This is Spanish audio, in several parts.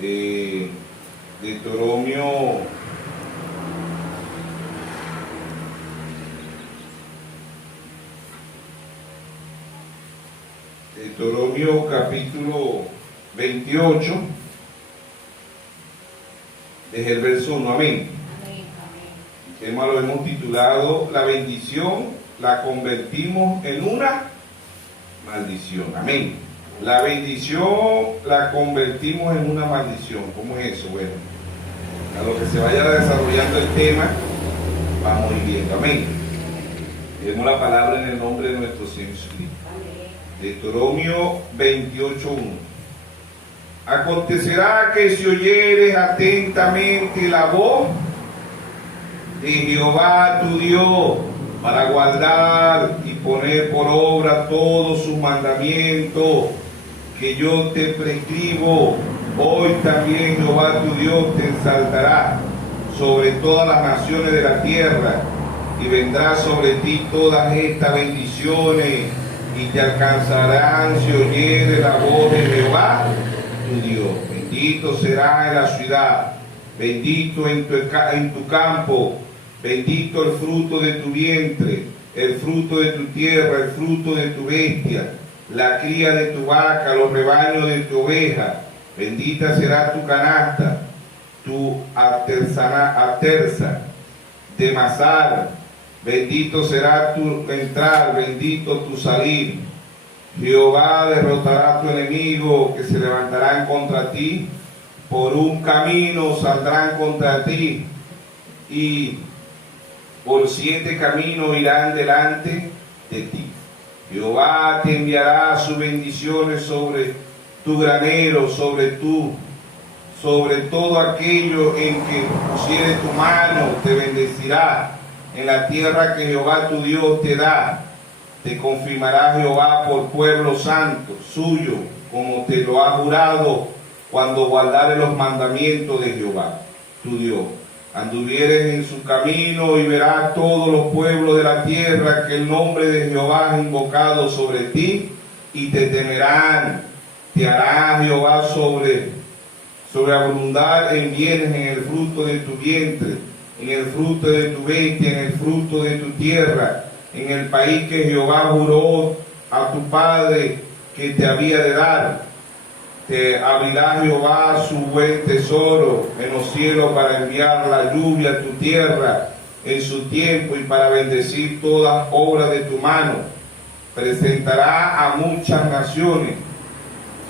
Deuteronomio capítulo 28, desde el verso 1, amén. El tema lo hemos titulado: la bendición la convertimos en una maldición, amén. La bendición la convertimos en una maldición. ¿Cómo es eso? Bueno, a lo que se vaya desarrollando el tema, vamos viendo, amén. Leemos la palabra en el nombre de nuestro Señor Jesucristo. Deuteronomio 28:1. Acontecerá que si oyeres atentamente la voz de Jehová tu Dios, para guardar y poner por obra todos sus mandamientos que yo te prescribo, hoy también Jehová tu Dios te exaltará sobre todas las naciones de la tierra, y vendrá sobre ti todas estas bendiciones, y te alcanzarán si oyeres la voz de Jehová tu Dios. Bendito será en la ciudad, bendito en tu campo, bendito el fruto de tu vientre, el fruto de tu tierra, el fruto de tu bestia, la cría de tu vaca, los rebaños de tu oveja. Bendita será tu canasta, tu aterza de mazar. Bendito será tu entrar, bendito tu salir. Jehová derrotará a tu enemigo que se levantarán contra ti. Por un camino saldrán contra ti, y por 7 caminos irán delante de ti. Jehová te enviará sus bendiciones sobre tu granero, sobre todo aquello en que pusiere tu mano, te bendecirá. En la tierra que Jehová tu Dios te da, te confirmará Jehová por pueblo santo suyo, como te lo ha jurado, cuando guardares los mandamientos de Jehová tu Dios. Anduvieres en su camino, y verás todos los pueblos de la tierra que el nombre de Jehová ha invocado sobre ti, y te temerán. Te hará Jehová sobreabundar en bienes, en el fruto de tu vientre, en el fruto de tu bestia, en el fruto de tu tierra, en el país que Jehová juró a tu padre que te había de dar. Te abrirá Jehová su buen tesoro en los cielos, para enviar la lluvia a tu tierra en su tiempo, y para bendecir todas obras de tu mano. Presentará a muchas naciones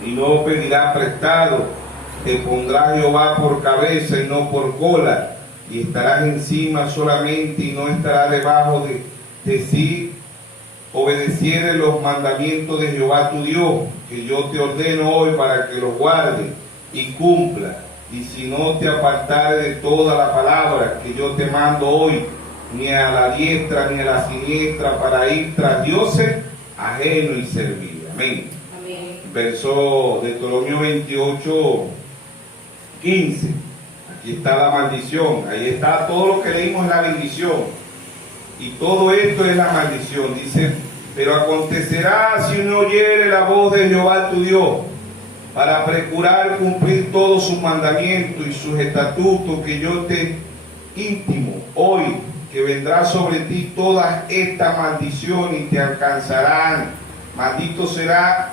y no pedirá prestado. Te pondrá Jehová por cabeza y no por cola, y estarás encima solamente y no estará debajo de sí. Obedeciere los mandamientos de Jehová tu Dios, que yo te ordeno hoy, para que los guardes y cumpla. Y si no te apartares de toda la palabra que yo te mando hoy, ni a la diestra ni a la siniestra, para ir tras dioses ajenos y servir. Amén. Amén. Verso de Deuteronomio 28:15. Aquí está la maldición. Ahí está todo lo que leímos, la bendición. Y todo esto es la maldición. Dice: pero acontecerá si no oyere la voz de Jehová tu Dios, para procurar cumplir todos sus mandamientos y sus estatutos que yo te intimo hoy, que vendrá sobre ti todas estas maldiciones y te alcanzarán. Maldito será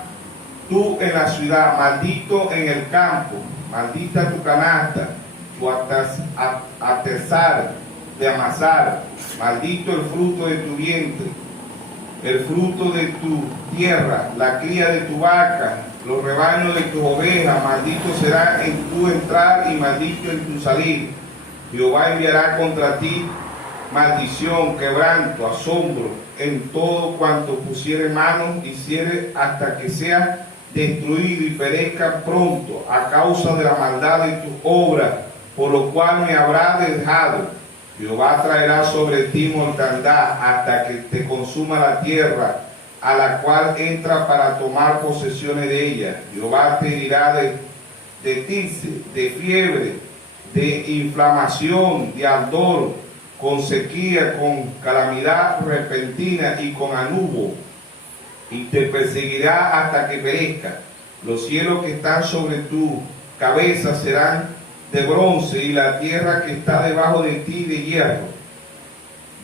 tú en la ciudad, maldito en el campo, maldita tu canasta, tu atezar de amasar, maldito el fruto de tu vientre, el fruto de tu tierra, la cría de tu vaca, los rebaños de tus ovejas. Maldito será en tu entrar y maldito en tu salir. Jehová enviará contra ti maldición, quebranto, asombro en todo cuanto pusiere manos, hiciere, hasta que sea destruido y perezca pronto a causa de la maldad de tus obras, por lo cual me habrá dejado. Jehová traerá sobre ti mortandad hasta que te consuma la tierra a la cual entra para tomar posesiones de ella. Jehová te herirá de tirse, de fiebre, de inflamación, de ardor, con sequía, con calamidad repentina y con anubo, y te perseguirá hasta que perezca. Los cielos que están sobre tu cabezas serán de bronce, y la tierra que está debajo de ti de hierro.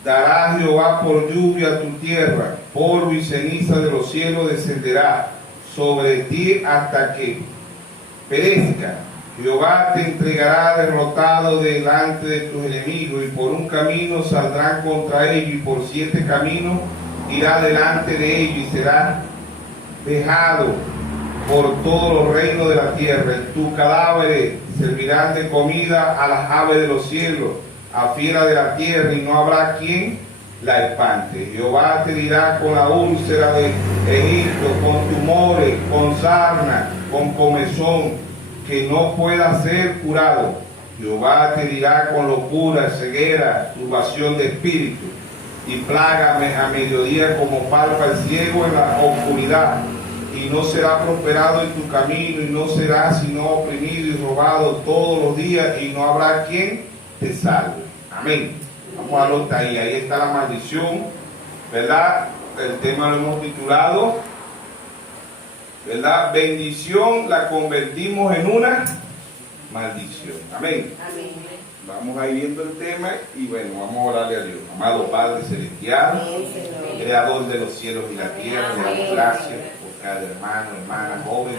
Dará Jehová por lluvia a tu tierra, polvo y ceniza de los cielos descenderá sobre ti hasta que perezca. Jehová te entregará derrotado delante de tus enemigos, y por un camino saldrán contra ellos, y por 7 caminos irá delante de ellos, y será dejado por todos los reinos de la tierra. En tus cadáveres servirán de comida a las aves de los cielos, a fiera de la tierra, y no habrá quien la espante. Jehová te dirá con la úlcera de Egipto, con tumores, con sarna, con comezón, que no pueda ser curado. Jehová te dirá con locura, ceguera, turbación de espíritu, y plaga a mediodía como palpa el ciego en la oscuridad. Y no será prosperado en tu camino, y no será sino oprimido y robado todos los días, y no habrá quien te salve. Amén. Vamos a darlo ahí. Ahí está la maldición, ¿verdad? El tema lo hemos titulado, ¿verdad? Bendición la convertimos en una maldición. Amén. Amén. Vamos a ir viendo el tema y bueno, vamos a orarle a Dios. Amado Padre Celestial, Creador de los cielos y la tierra, le damos gracias por cada hermano, hermana, joven.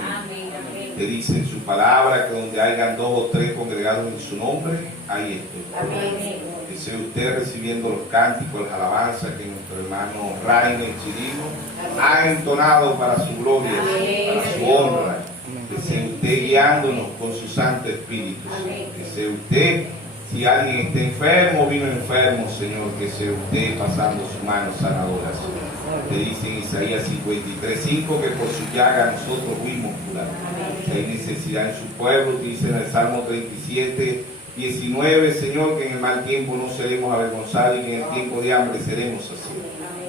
Te dice en su palabra que donde hayan 2 o 3 congregados en su nombre, ahí estoy. Que sea usted recibiendo los cánticos, las alabanzas que nuestro hermano Rainer Chirino ha entonado para su gloria, para su honra. Que sea usted guiándonos con su Santo Espíritu. Que sea usted, si alguien está enfermo, vino enfermo, Señor, que sea usted pasando sus manos sanadoras. Te dice en Isaías 53:5 que por su llaga nosotros fuimos curados. Si hay necesidad en su pueblo, dice en el Salmo 37:19, Señor, que en el mal tiempo no seremos avergonzados y que en el tiempo de hambre seremos saciados.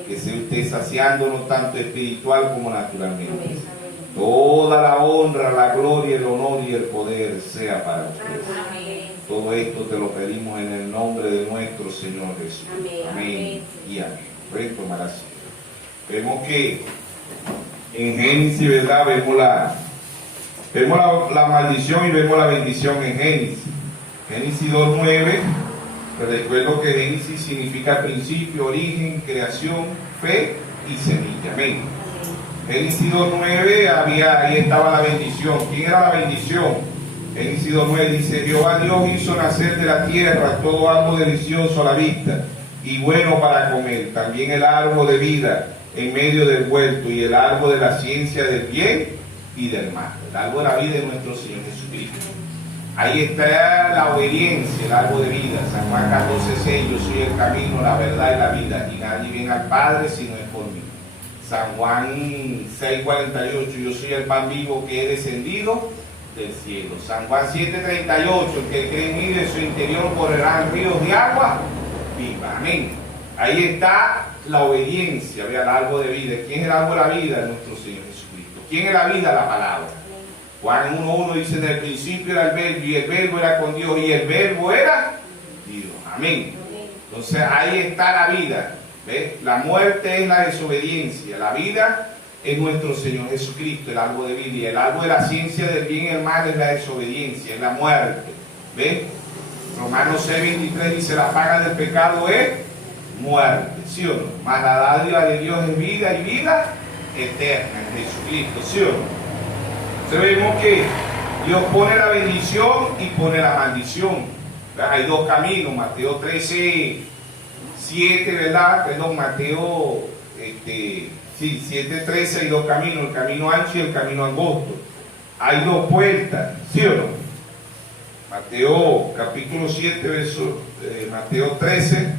Que sea usted saciándonos tanto espiritual como naturalmente. Toda la honra, la gloria, el honor y el poder sea para usted. Todo esto te lo pedimos en el nombre de nuestro Señor Jesús. Amén y amén. Pueden tomar así. Vemos que en Génesis, ¿verdad? Vemos la maldición y vemos la bendición en Génesis. Génesis 2:9, recuerdo que Génesis significa principio, origen, creación, fe y semilla. Amén. Génesis 2:9, ahí estaba la bendición. ¿Quién era la bendición? Génesis 2:9 dice: Jehová Dios hizo nacer de la tierra todo árbol delicioso a la vista y bueno para comer, también el árbol de vida en medio del huerto, y el árbol de la ciencia del bien y del mal. El árbol de la vida de nuestro Señor Jesucristo. Ahí está la obediencia, el árbol de vida. San Juan 14:6, yo soy el camino, la verdad y la vida, y nadie viene al Padre si no es por mí. San Juan 6:48, yo soy el pan vivo que he descendido del cielo. San Juan 7:38, el que cree en mí, de su interior correrán ríos de agua viva. Amén. Ahí está la obediencia, vea, el árbol de vida. ¿Quién es el árbol de la vida? Nuestro Señor Jesucristo. ¿Quién es la vida? La palabra. Juan 1:1 dice: en el principio era el verbo, y el verbo era con Dios, y el verbo era Dios. Amén. Entonces ahí está la vida. ¿Ves? La muerte es la desobediencia, la vida es nuestro Señor Jesucristo, el árbol de vida. Y el árbol de la ciencia del bien y el mal es la desobediencia, es la muerte. ¿Ves? Romanos 6:23 dice: la paga del pecado es muerte, ¿sí o no? Mas la dádiva de Dios es vida, y vida eterna en Jesucristo, ¿sí o no? Entonces vemos que Dios pone la bendición y pone la maldición. Hay 2 caminos, Mateo 13:7, ¿verdad? Perdón, Mateo 7:13, hay 2 caminos, el camino ancho y el camino angosto. Hay 2 puertas, ¿sí o no? Mateo capítulo 7, Mateo 13,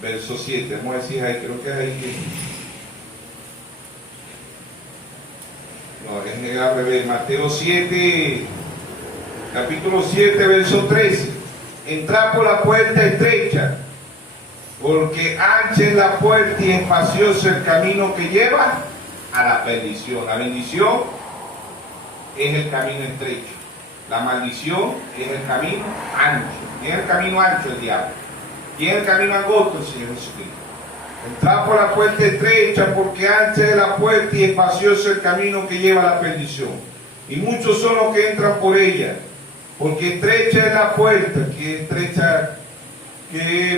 verso 7. Vamos a decir ahí, creo que es ahí que... No, es al revés. Mateo 7, capítulo 7, verso 13. Entrad por la puerta estrecha, porque ancha es la puerta y espacioso el camino que lleva a la perdición. La bendición es el camino estrecho. La maldición es el camino ancho. ¿Quién es el camino ancho? El diablo. ¿Quién es el camino angosto? El Señor Jesucristo. Entrad por la puerta estrecha, porque ancha es la puerta y espacioso el camino que lleva a la perdición. y muchos son los que entran por ella, porque estrecha es la puerta, ¿qué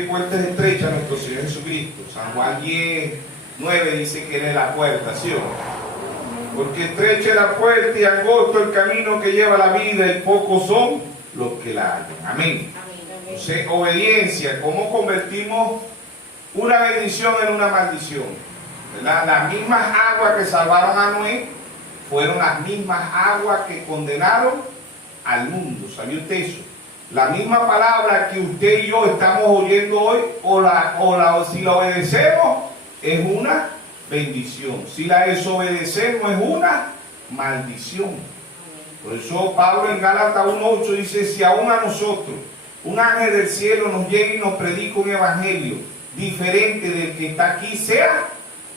puerta es estrecha? Nuestro Señor Jesucristo. San Juan 10:9 dice que Él es la puerta, ¿sí o no? Porque estrecha es la puerta y angosto el camino que lleva a la vida, y pocos son los que la hallan. Amén. Entonces, obediencia, ¿cómo convertimos una bendición en una maldición? ¿Verdad? Las mismas aguas que salvaron a Noé fueron las mismas aguas que condenaron al mundo. ¿Sabía usted eso? La misma palabra que usted y yo estamos oyendo hoy, si la obedecemos, es una bendición. Si la desobedecemos, es una maldición. Por eso Pablo en Gálatas 1:8 dice: si aún a nosotros un ángel del cielo nos llega y nos predica un evangelio diferente del que está aquí, sea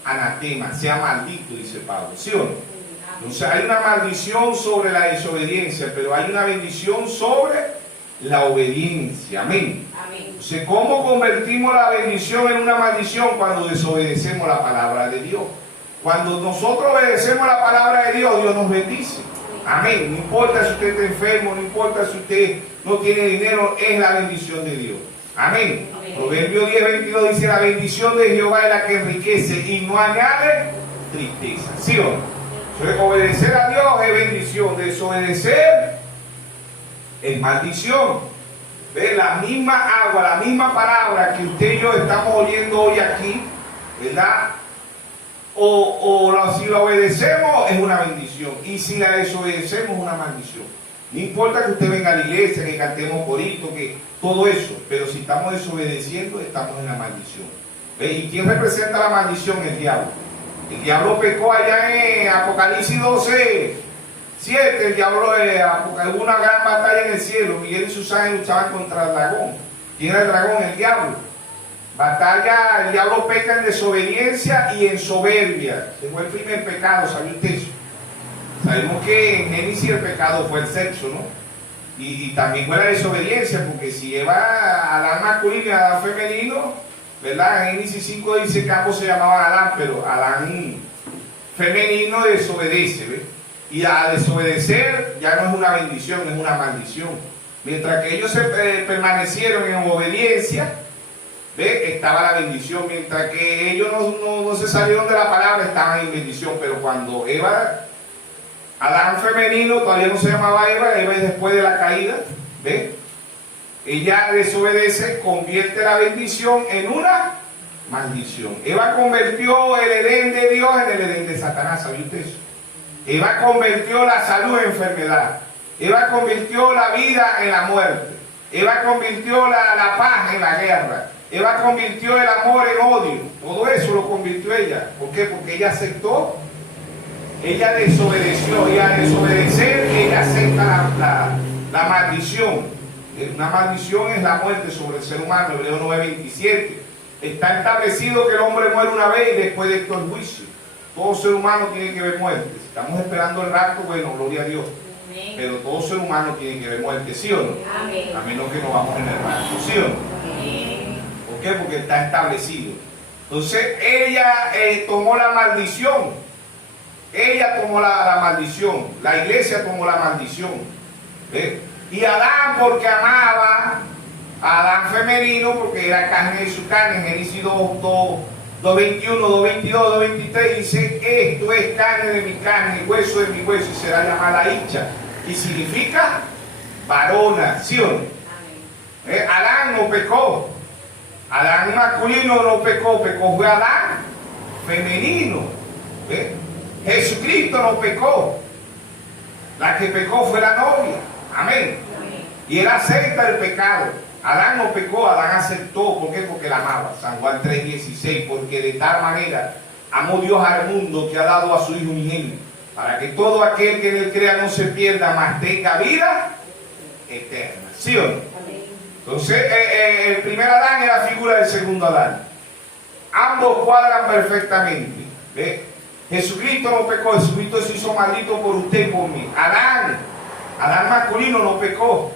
anatema, sea maldito, dice Pablo. ¿Sí o no? Entonces hay una maldición sobre la desobediencia, pero hay una bendición sobre la obediencia. Amén. Entonces, ¿cómo convertimos la bendición en una maldición? Cuando desobedecemos la palabra de Dios. Cuando nosotros obedecemos la palabra de Dios, Dios nos bendice. Amén. No importa si usted está enfermo, no importa si usted no tiene dinero, es la bendición de Dios. Amén. Proverbio 10:22 dice: la bendición de Jehová es la que enriquece y no añade tristeza. ¿Sí o no? Entonces, obedecer a Dios es bendición, desobedecer es maldición. ¿Ve? La misma agua, la misma palabra que usted y yo estamos oyendo hoy aquí, ¿verdad? Si la obedecemos es una bendición, y si la desobedecemos es una maldición. No importa que usted venga a la iglesia, que cantemos corito, que todo eso, pero si estamos desobedeciendo, estamos en la maldición. ¿Ve? ¿Y quién representa la maldición? El diablo. El diablo pecó allá en Apocalipsis 12:7. El diablo, hubo una gran batalla en el cielo. Miguel y sus ángeles luchaban contra el dragón. ¿Quién era el dragón? El diablo. Batalla, el diablo peca en desobediencia y en soberbia. Ese fue el primer pecado, ¿sabía usted eso? Sabemos que en Génesis el pecado fue el sexo, ¿no? Y también fue la desobediencia, porque si lleva Adán masculino y Adán femenino, ¿verdad? En Génesis 5 dice que ambos se llamaban Adán, pero Adán femenino desobedece, ¿ves? Y al desobedecer ya no es una bendición, es una maldición. Mientras que ellos permanecieron en obediencia, ¿ve? Estaba la bendición. Mientras que ellos no se salieron de la palabra, estaban en bendición. Pero cuando Adán femenino, todavía no se llamaba Eva es después de la caída, ¿ve? Ella desobedece, convierte la bendición en una maldición. Eva convirtió el Edén de Dios en el Edén de Satanás, ¿sabía usted eso? Eva convirtió la salud en enfermedad. Eva convirtió la vida en la muerte. Eva convirtió la paz en la guerra. Eva convirtió el amor en odio. Todo eso lo convirtió ella. ¿Por qué? Porque ella aceptó, ella desobedeció. Y al desobedecer, ella acepta la maldición. Una maldición es la muerte sobre el ser humano. Hebreos 9:27. Está establecido que el hombre muere una vez y después de esto el juicio. Todo ser humano tiene que ver muerte. Si estamos esperando el rapto, bueno, gloria a Dios. Amén. Pero todo ser humano tiene que ver muerte, ¿sí o no? Amén. A menos que no vamos en el rapto, ¿sí o no? Amén. ¿Por qué? Porque está establecido. Entonces ella tomó la maldición. Ella tomó la maldición. La iglesia tomó la maldición. ¿Ve? Y Adán, porque amaba a Adán femenino, porque era carne de su carne, en Génesis 2:21, 2:22, 2:23 dice: esto es carne de mi carne, hueso de mi hueso, y será llamada Isha, y significa varona, ¿sí o no? Adán no pecó, Adán masculino no pecó, fue Adán femenino. ¿Ve? Jesucristo no pecó, la que pecó fue la novia. Amén. Y él acepta el pecado. Adán no pecó, Adán aceptó. ¿Por qué? Porque la amaba. San Juan 3:16. Porque de tal manera amó Dios al mundo que ha dado a su Hijo unigénito, para que todo aquel que en él crea no se pierda, mas tenga vida eterna. ¿Sí o no? Entonces, el primer Adán es la figura del segundo Adán. Ambos cuadran perfectamente. ¿Ve? Jesucristo no pecó, Jesucristo se hizo maldito por usted y por mí. Adán masculino no pecó.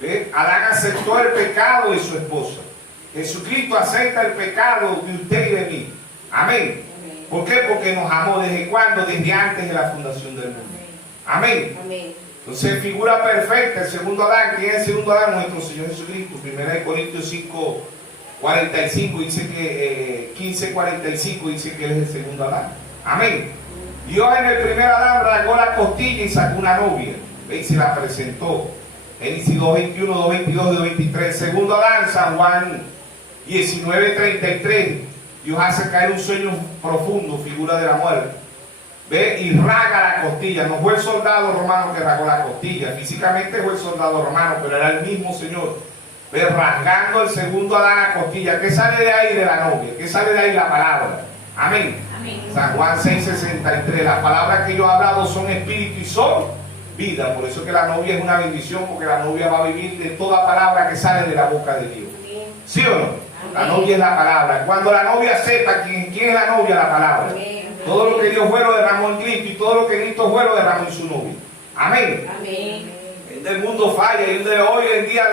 ¿Ve? Adán aceptó el pecado de su esposa. Jesucristo acepta el pecado de usted y de mí. Amén. ¿Por qué? Porque nos amó. ¿Desde cuándo? Desde antes de la fundación del mundo. Amén. Amén. Entonces, figura perfecta, el segundo Adán. ¿Quién es el segundo Adán? Nuestro Señor Jesucristo. 1 Corintios 5, 45 dice que 15:45 dice que Él es el segundo Adán. Amén. Dios en el primer Adán rasgó la costilla y sacó una novia. Y se la presentó. Génesis 2:21, 2:22 y 2:23. Segundo Adán, San Juan 19:33. Dios hace caer un sueño profundo, figura de la muerte. ¿Ve? Y raga la costilla. No fue el soldado romano que ragó la costilla. Físicamente fue el soldado romano, pero era el mismo Señor. ¿Ve? Rasgando el segundo Adán la costilla. ¿Qué sale de ahí de la novia? ¿Qué sale de ahí? La palabra. Amén. Amén. San Juan 6:63. Las palabras que yo he hablado son espíritu y son vida. Por eso que la novia es una bendición, porque la novia va a vivir de toda palabra que sale de la boca de Dios. Amén. ¿Sí o no? Amén. La novia es la palabra. Cuando la novia sepa quién es la novia, la palabra. Amén. Todo lo que Dios fue lo derramó en Cristo, y todo lo que Cristo fue lo derramó en su novia. Amén. Amén. El mundo falla, y hoy en día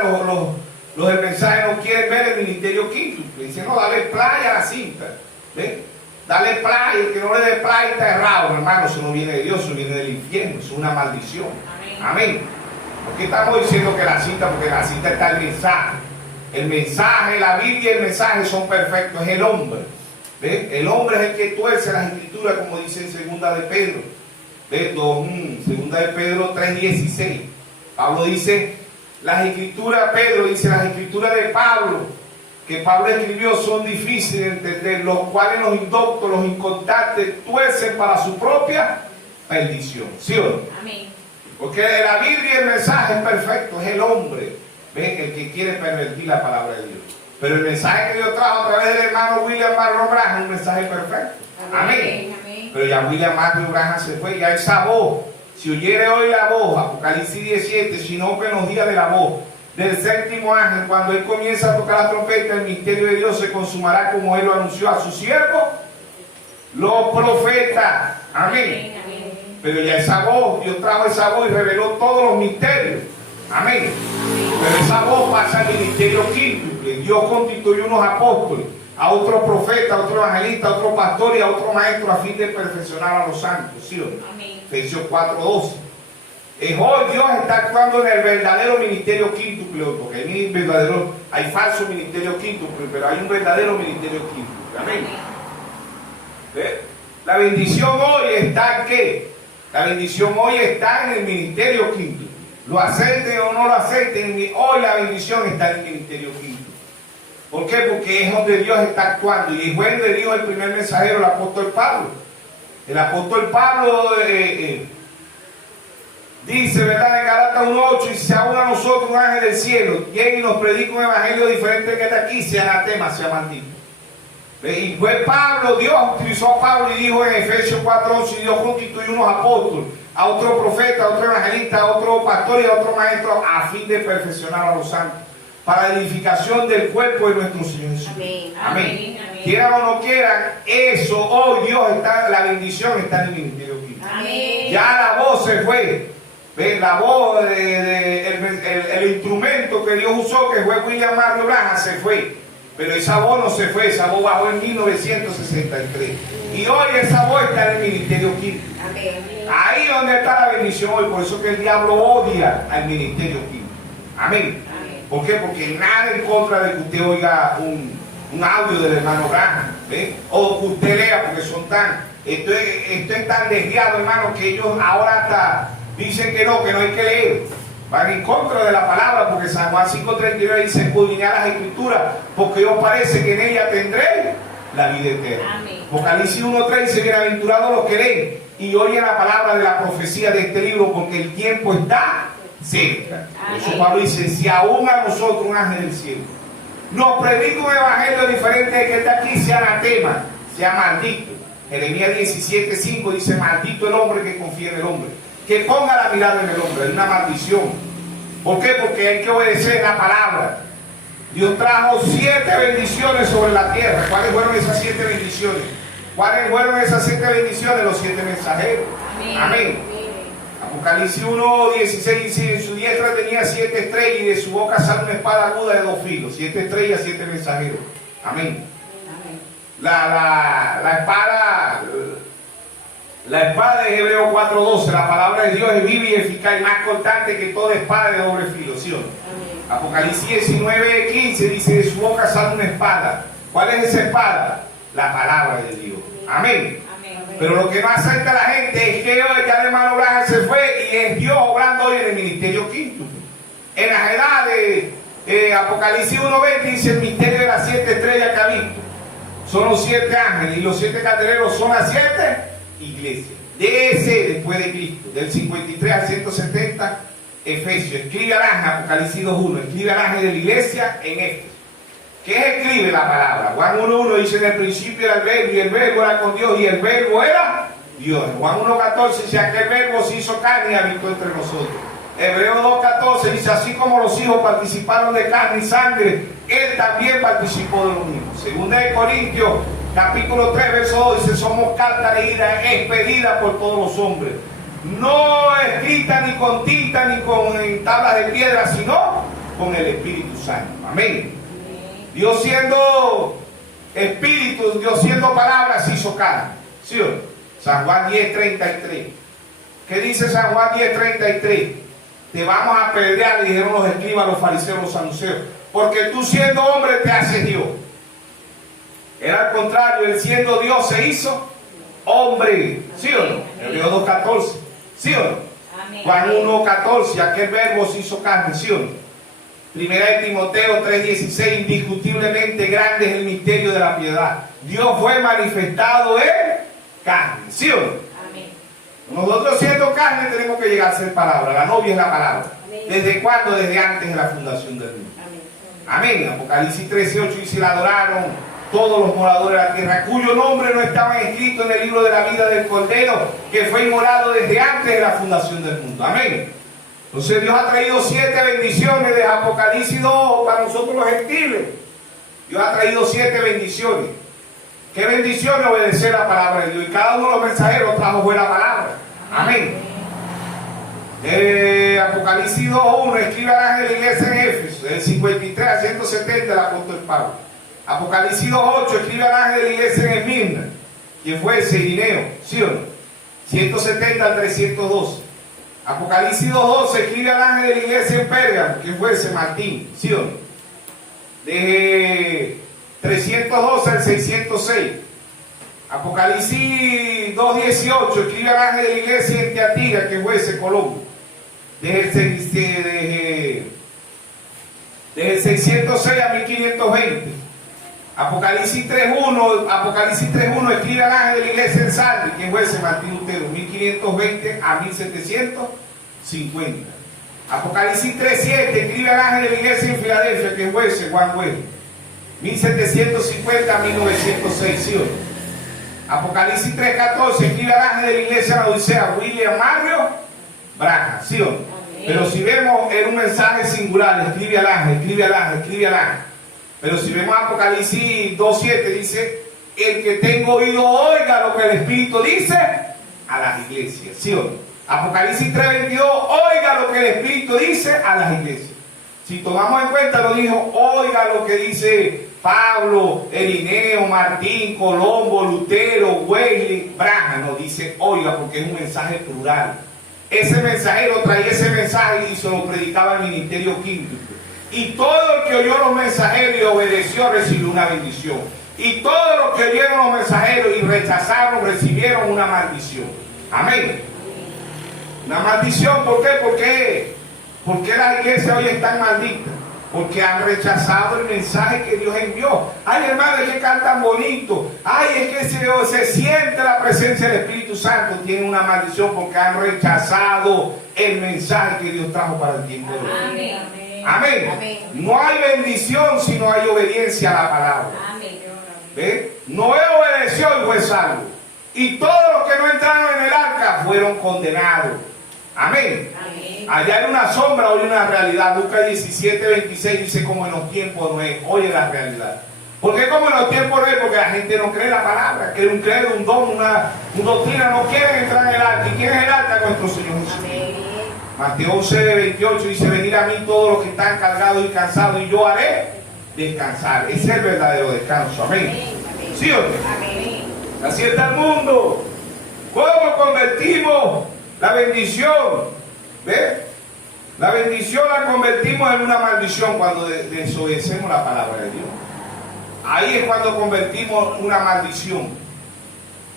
los del mensaje no quieren ver el ministerio quíntuple. Dicen, no, dale playa a la cinta. ¿Ven? Dale playa, el que no le dé playa está errado, hermano. Eso no viene de Dios, eso viene del infierno, eso es una maldición. Amén. ¿Por qué estamos diciendo que la cinta? Porque en la cinta está el mensaje. El mensaje, la Biblia y el mensaje son perfectos, es el hombre. ¿Ve? El hombre es el que tuerce las escrituras, como dice en segunda de Pedro. ¿Ve? Segunda de Pedro 3:16. Pablo dice, las escrituras, Pedro dice, las escrituras de Pablo, que Pablo escribió, son difíciles de entender, los cuales los indoctos, los inconstantes, tuercen para su propia perdición. ¿Sí o no? Amén. Porque la Biblia y el mensaje es perfecto, es el hombre, ¿ve? El que quiere pervertir la palabra de Dios. Pero el mensaje que Dios trajo a través del hermano William Marlowe Branham es un mensaje perfecto. Amén. Amén. Pero ya William Marlowe Branham se fue, ya esa voz, si oyere hoy la voz, Apocalipsis 17, sino que en los días de la voz del séptimo ángel, cuando él comienza a tocar la trompeta, el misterio de Dios se consumará como él lo anunció a su siervo, los profetas. Amén. Pero ya esa voz, Dios trajo esa voz y reveló todos los misterios. Amén. Pero esa voz pasa al ministerio quíntuple. Dios constituyó unos apóstoles, a otro profeta, a otro evangelista, a otro pastor y a otro maestro a fin de perfeccionar a los santos. ¿Sí o no? Amén. Efesios 4:12. Hoy Dios está actuando en el verdadero ministerio quíntuple, porque hay falso ministerio quíntuple, pero hay un verdadero ministerio quíntuple. Amén. ¿Ve? La bendición hoy está en ¿qué? La bendición hoy está en el ministerio quíntuple. Lo acepten o no lo acepten, hoy la bendición está en el ministerio quíntuple. ¿Por qué? Porque es donde Dios está actuando. Y fue donde dijo el primer mensajero, el apóstol Pablo. El apóstol Pablo dice, ¿verdad? En Gálatas 1:8, y si aún a nosotros un ángel del cielo llegue y nos predica un evangelio diferente que está aquí, sea anatema, sea maldito. Y fue Pablo, Dios utilizó a Pablo y dijo en Efesios 4:11, Dios constituyó unos apóstoles, a otro profeta, a otro evangelista, a otro pastor y a otro maestro, a fin de perfeccionar a los santos, para la edificación del cuerpo de nuestro Señor Jesús. Amén. Amén. Quieran o no quieran, eso hoy Dios está, la bendición está en el ministerio quíntuple. Amén. Ya la voz se fue. ¿Ven? La voz, el instrumento que Dios usó, que fue William Marlowe Branham, se fue. Pero esa voz no se fue, esa voz bajó en 1963. Y hoy esa voz está en el ministerio quíntuple. Amén. Ahí donde está la bendición hoy. Por eso que el diablo odia al ministerio quíntuple. Amén. Amén. ¿Por qué? Porque nada en contra de que usted oiga un audio del hermano Branham, ¿ve? O que usted lea, porque son tan... Esto es tan desviado, hermano, que ellos ahora hasta dicen que no hay que leer. Van en contra de la palabra, porque San Juan 5:39 dice, escudriñad las escrituras, porque os parece que en ella tendré la vida eterna. Amén. Apocalipsis 1:3 dice, bienaventurados los que leen y oyen la palabra de la profecía de este libro, porque el tiempo está cerca. Por eso Pablo dice, si aún a nosotros un ángel del cielo nos predica un evangelio diferente de que está aquí, sea anatema, sea maldito. Jeremías 17:5 dice, maldito el hombre que confía en el hombre, que ponga la mirada en el hombre. Es una maldición. ¿Por qué? Porque hay que obedecer la palabra. Dios trajo 7 bendiciones sobre la tierra. ¿Cuáles fueron esas 7 bendiciones? ¿Cuáles fueron esas 7 bendiciones? Los 7 mensajeros. Amén. Amén. Apocalipsis 1:16 dice, en su diestra tenía 7 estrellas y de su boca sale una espada aguda de 2 filos. 7 estrellas, 7 mensajeros. Amén. La espada La espada de Hebreos 4:12, la palabra de Dios es viva y eficaz y más cortante que toda espada de doble filo. ¿Sí o no? Apocalipsis 19:15 dice: de su boca sale una espada. ¿Cuál es esa espada? La palabra de Dios. Amén. Pero lo que no acepta la gente es que hoy ya de hermano Branham se fue y es Dios obrando hoy en el ministerio quíntuple. En las edades, Apocalipsis 1:20 dice: el misterio de las 7 estrellas que ha visto son los 7 ángeles y los 7 candeleros son las 7 iglesias. De ese después de Cristo, del 53 al 170, Efesios. Escribe al ángel, Apocalipsis 2:1, escribe al ángel de la iglesia en Éfeso. ¿Qué escribe la palabra? Juan 1:1 dice: en el principio era el verbo y el verbo era con Dios y el verbo era Dios. Juan 1:14 dice: aquel verbo se hizo carne y habitó entre nosotros. Hebreos 2:14 dice: así como los hijos participaron de carne y sangre, él también participó de lo mismo. Segunda de Corintios capítulo 3 verso 2 dice: somos carta leída, expedida por todos los hombres, no escrita ni con tinta ni con tablas de piedra, sino con el Espíritu Santo. Amén. Dios siendo Espíritu, Dios siendo palabra, se hizo carne. ¿Sí o no? San Juan 10:33. ¿Qué dice San Juan 10:33? Te vamos a apedrear, le dijeron los escribas, los fariseos, los saduceos, porque tú siendo hombre te haces Dios. Era al contrario, él siendo Dios se hizo hombre. ¿Sí o no? Hebreos 2:14. ¿Sí o no? Juan 1:14, aquel verbo se hizo carne. ¿Sí o no? Primera de Timoteo 3:16, indiscutiblemente grande es el misterio de la piedad. Dios fue manifestado en carne. ¿Sí o no? Amén. Nosotros siendo carne tenemos que llegar a ser palabra. La novia es la palabra. Amén. ¿Desde cuándo? Desde antes de la fundación del mundo. Amén. Amén. Apocalipsis 13:8 dice: la adoraron todos los moradores de la tierra, cuyo nombre no estaba escrito en el libro de la vida del Cordero, que fue inmolado desde antes de la fundación del mundo. Amén. Entonces Dios ha traído 7 bendiciones de Apocalipsis 2 para nosotros los gentiles. Dios ha traído 7 bendiciones. ¿Qué bendiciones? Obedecer la palabra de Dios. Y cada uno de los mensajeros trajo buena palabra. Amén. Apocalipsis 2:1, escribe al ángel de la iglesia en Éfeso, del 53 al 170, el apóstol Pablo. Apocalipsis 2:8, escribe al ángel de la iglesia en Esmirna, quien fue Serineo, ¿sí o no? 170 al 312. Apocalipsis 2:12, escribe al ángel de la iglesia en Pérgamo, quien fue ese Martín, ¿sí o no? De 312 al 606. Apocalipsis 2:18, escribe al ángel de la iglesia en Teatira, que fue ese Colombo. Desde el 606 a 1520. Apocalipsis 3:1 escribe al ángel de la iglesia en Sardes, que fue ese Martín Lutero, 1520 a 1750. Apocalipsis 3:7 escribe al ángel de la iglesia en Filadelfia, que fue ese Juan Wesley, 1750 a 1906. ¿Sí o no? Apocalipsis 3:14 escribe al ángel de la iglesia en la Odisea, William Mario Branham. ¿Sí o no? Pero si vemos en un mensaje singular, escribe al ángel, escribe al ángel, escribe al ángel. Pero si vemos Apocalipsis 2:7 dice: el que tenga oído oiga lo que el Espíritu dice a las iglesias. ¿Sí o no? Apocalipsis 3:22, oiga lo que el Espíritu dice a las iglesias. Si tomamos en cuenta, lo dijo: oiga lo que dice Pablo, Irineo, Martín, Colombo, Lutero, Wesley, Branham. No dice oiga porque es un mensaje plural. Ese mensajero traía ese mensaje y se lo predicaba al ministerio quíntuple. Y todo el que oyó los mensajeros y obedeció recibió una bendición. Y todos los que oyeron los mensajeros y rechazaron recibieron una maldición. Amén. Una maldición, ¿por qué? Porque las iglesias hoy están malditas. Porque han rechazado el mensaje que Dios envió. Ay, hermano, es que cantan bonito. Ay, es que se siente la presencia del Espíritu Santo. Tienen una maldición porque han rechazado el mensaje que Dios trajo para el tiempo de hoy. Amén. Amén. Amén. No hay bendición si no hay obediencia a la palabra. Amén. ¿Ve? Noé obedeció y fue salvo. Y todos los que no entraron en el arca fueron condenados. Amén. Amén. Allá hay una sombra, hoy una realidad. Lucas 17:26 dice: como en los tiempos no es, hoy es la realidad. ¿Por qué como en los tiempos no es? Porque la gente no cree la palabra, quiere un credo, un don, una doctrina, no quieren entrar en el arca. ¿Y quién es el arca? Nuestro Señor Jesús. Amén. Mateo 11:28 dice: venid a mí todos los que están cargados y cansados y yo haré descansar. Ese es el verdadero descanso. Amén. Amén. ¿Sí o no? Amén. Así está el mundo. ¿Cómo convertimos la bendición? ¿Ves? La bendición la convertimos en una maldición cuando desobedecemos la palabra de Dios. Ahí es cuando convertimos una maldición.